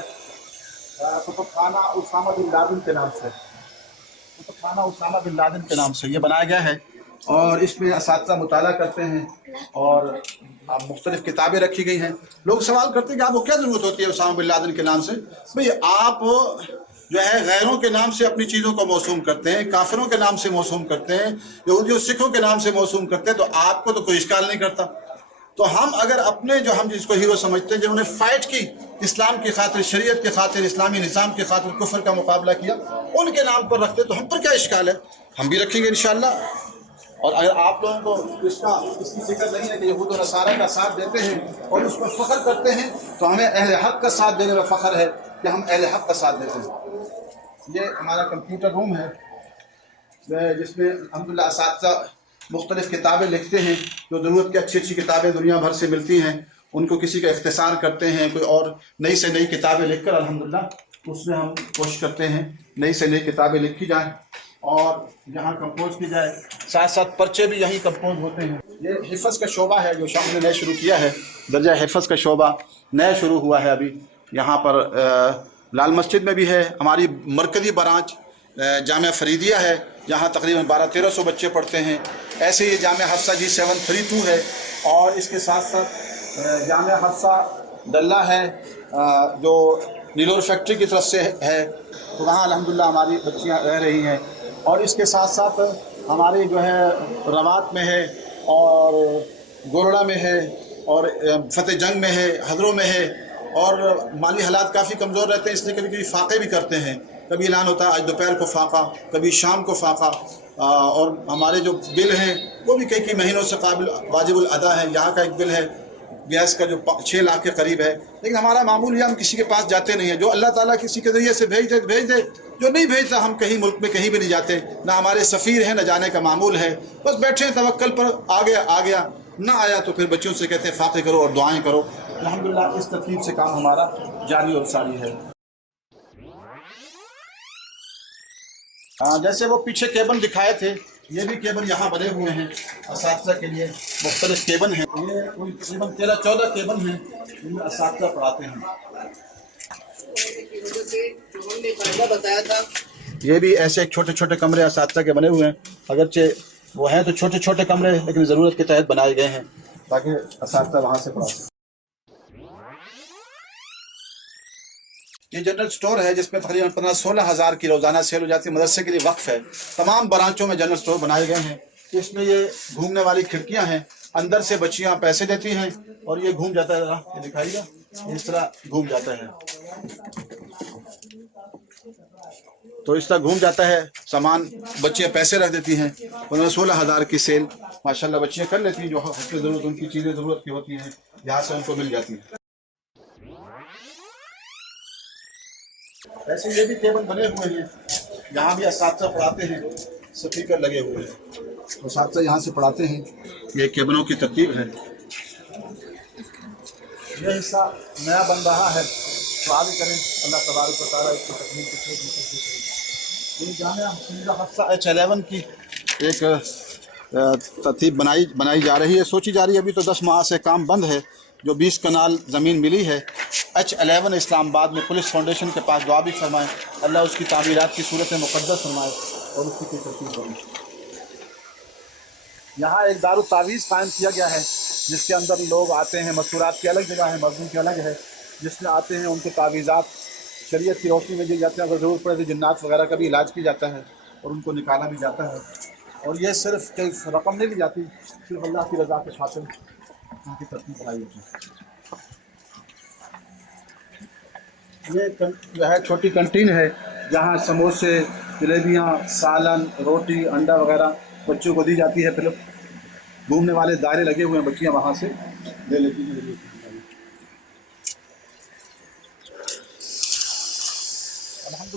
کتب خانہ اسامہ بن لادن کے نام سے، کتب خانہ اسامہ بن لادن کے نام سے یہ بنایا گیا ہے. اور اس میں اساتذہ مطالعہ کرتے ہیں اور مختلف کتابیں رکھی گئی ہیں. لوگ سوال کرتے ہیں کہ آپ کو کیا ضرورت ہوتی ہے اسامہ بن لادن کے نام سے؟ بھئی آپ جو ہے غیروں کے نام سے اپنی چیزوں کو موسوم کرتے ہیں، کافروں کے نام سے موسوم کرتے ہیں، یہودیوں سکھوں کے نام سے موسوم کرتے ہیں، تو آپ کو تو کوئی اشکال نہیں کرتا. تو ہم اگر اپنے جو ہم جس کو ہیرو سمجھتے ہیں جنہوں نے فائٹ کی اسلام کی خاطر، شریعت کی خاطر، اسلامی نظام کی خاطر کفر کا مقابلہ کیا، ان کے نام پر رکھتے تو ہم پر کیا اشکال ہے؟ ہم بھی رکھیں گے انشاءاللہ. اور اگر آپ لوگوں کو اس کی فکر نہیں ہے کہ یہود و نصارہ کا ساتھ دیتے ہیں اور اس پر فخر کرتے ہیں تو ہمیں اہل حق کا ساتھ دینے میں فخر ہے کہ ہم اہل حق کا ساتھ دیتے ہیں. یہ ہمارا کمپیوٹر روم ہے جس میں الحمدللہ اساتذہ مختلف کتابیں لکھتے ہیں، جو ضرورت کی اچھی کتابیں دنیا بھر سے ملتی ہیں ان کو کسی کا اختصار کرتے ہیں، کوئی اور نئی سے نئی کتابیں لکھ کر الحمدللہ اس میں ہم کوشش کرتے ہیں نئی سے نئی کتابیں لکھی جائیں اور یہاں کمپوز کی جائے. ساتھ ساتھ پرچے بھی یہیں کمپوز ہوتے ہیں. یہ حفظ کا شعبہ ہے جو شام نے نئے شروع کیا ہے، درجہ حفظ کا شعبہ نیا شروع ہوا ہے ابھی. یہاں پر لال مسجد میں بھی ہے. ہماری مرکزی برانچ جامعہ فریدیہ ہے، جہاں تقریباً 1200-1300 بچے پڑھتے ہیں. ایسے ہی جامعہ حفصہ G732 ہے، اور اس کے ساتھ ساتھ جامعہ حفصہ ڈلہ ہے جو نیلور فیکٹری کی طرف سے ہے، تو وہاں الحمدللہ ہماری بچیاں رہ رہی ہیں. اور اس کے ساتھ ساتھ ہماری جو ہے روات میں ہے اور گورڑا میں ہے اور فتح جنگ میں ہے، حضروں میں ہے. اور مالی حالات کافی کمزور رہتے ہیں اس لیے کبھی کبھی فاقے بھی کرتے ہیں. کبھی اعلان ہوتا ہے آج دوپہر کو فاقہ، کبھی شام کو فاقہ. اور ہمارے جو بل ہیں وہ بھی کئی مہینوں سے واجب الادا ہے. یہاں کا ایک بل ہے گیس کا جو 6 لاکھ کے قریب ہے، لیکن ہمارا معمول یہ ہم کسی کے پاس جاتے نہیں ہیں. جو اللہ تعالیٰ کسی کے ذریعے سے بھیج دے، جو نہیں بھیجتا ہم کہیں ملک میں کہیں بھی نہیں جاتے. نہ ہمارے سفیر ہیں، نہ جانے کا معمول ہے. بس بیٹھے ہیں توکل پر، آ گیا نہ آیا تو پھر بچوں سے کہتے ہیں فاتح کرو اور دعائیں کرو. الحمدللہ اس ترتیب سے کام ہمارا جاری اور ساری ہے. جیسے وہ پیچھے کیبن دکھائے تھے، یہ بھی کیبن یہاں بنے ہوئے ہیں اساتذہ کے لیے. مختلف کیبن ہیں، یہ تقریباً 13-14 کیبن ہیں جن میں اساتذہ پڑھاتے ہیں. جو ہم نے قاعدہ بتایا تھا، یہ بھی ایسے چھوٹے کمرے اساتذہ کے بنے ہوئے ہیں. اگرچہ وہ ہیں تو چھوٹے کمرے، لیکن ضرورت کے تحت بنائے گئے ہیں تاکہ اساتذہ وہاں سے پڑھا سکیں. یہ جنرل سٹور ہے جس میں تقریباً 15-16 ہزار کی روزانہ سیل ہو جاتی ہے. مدرسے کے لیے وقف ہے. تمام برانچوں میں جنرل سٹور بنائے گئے ہیں. اس میں یہ گھومنے والی کھڑکیاں ہیں، اندر سے بچیاں پیسے دیتی ہیں اور یہ گھوم جاتا ہے. یہ دکھائیے گا، اس طرح گھوم جاتا ہے. تو اس طرح گھوم جاتا ہے سامان، بچیاں پیسے رکھ دیتی ہیں. 15-16 ہزار کی سیل ماشاءاللہ بچیاں کر لیتی ہیں. جو حسب ضرورت ان کی چیزیں ضرورت کی ہوتی ہیں یہاں سے ان کو مل جاتی ہیں. ایسے یہ بھی ٹیبل بنے ہوئے ہیں، یہاں بھی اساتذہ پڑھاتے ہیں. سپیکر لگے ہوئے ہیں، اساتذہ یہاں سے پڑھاتے ہیں. یہ کیبنوں کی ترتیب ہے. یہ حصہ نیا بن رہا ہے، دعا بھی کریں اللہ تبارک و تعالیٰ اس کی تکمیل کو کرے. یہ جامعہ حفصہ H11 کی ایک ترتیب بنائی جا رہی ہے، سوچی جا رہی ہے. ابھی تو 10 ماہ سے کام بند ہے. جو 20 کنال زمین ملی ہے H11 اسلام آباد میں پولیس فاؤنڈیشن کے پاس، دعا بھی فرمائیں اللہ اس کی تعمیرات کی صورت مقدس فرمائے اور اس کی ترتیب بنے. یہاں ایک دارالتعویذ قائم کیا گیا ہے جس کے اندر لوگ آتے ہیں. مستورات کی الگ جگہ ہے، مضمون کی الگ ہے. جس میں آتے ہیں ان کے تعویذات شریعت کی روشنی میں دی جاتے ہیں. اگر ضرورت پڑے تو جنات وغیرہ کا بھی علاج کیا جاتا ہے اور ان کو نکالا بھی جاتا ہے. اور یہ صرف رقم نہیں لی جاتی، صرف اللہ کی رضا کے خاطر ان کی ترتیب بنائی ہوتی ہے. یہ جو ہے چھوٹی کنٹین ہے جہاں سموسے، جلیبیاں، سالن، روٹی، انڈا وغیرہ بچوں کو دی جاتی ہے. پھر گھومنے والے دائرے لگے ہوئے ہیں، بچیاں وہاں سے لے لیتی ہیں.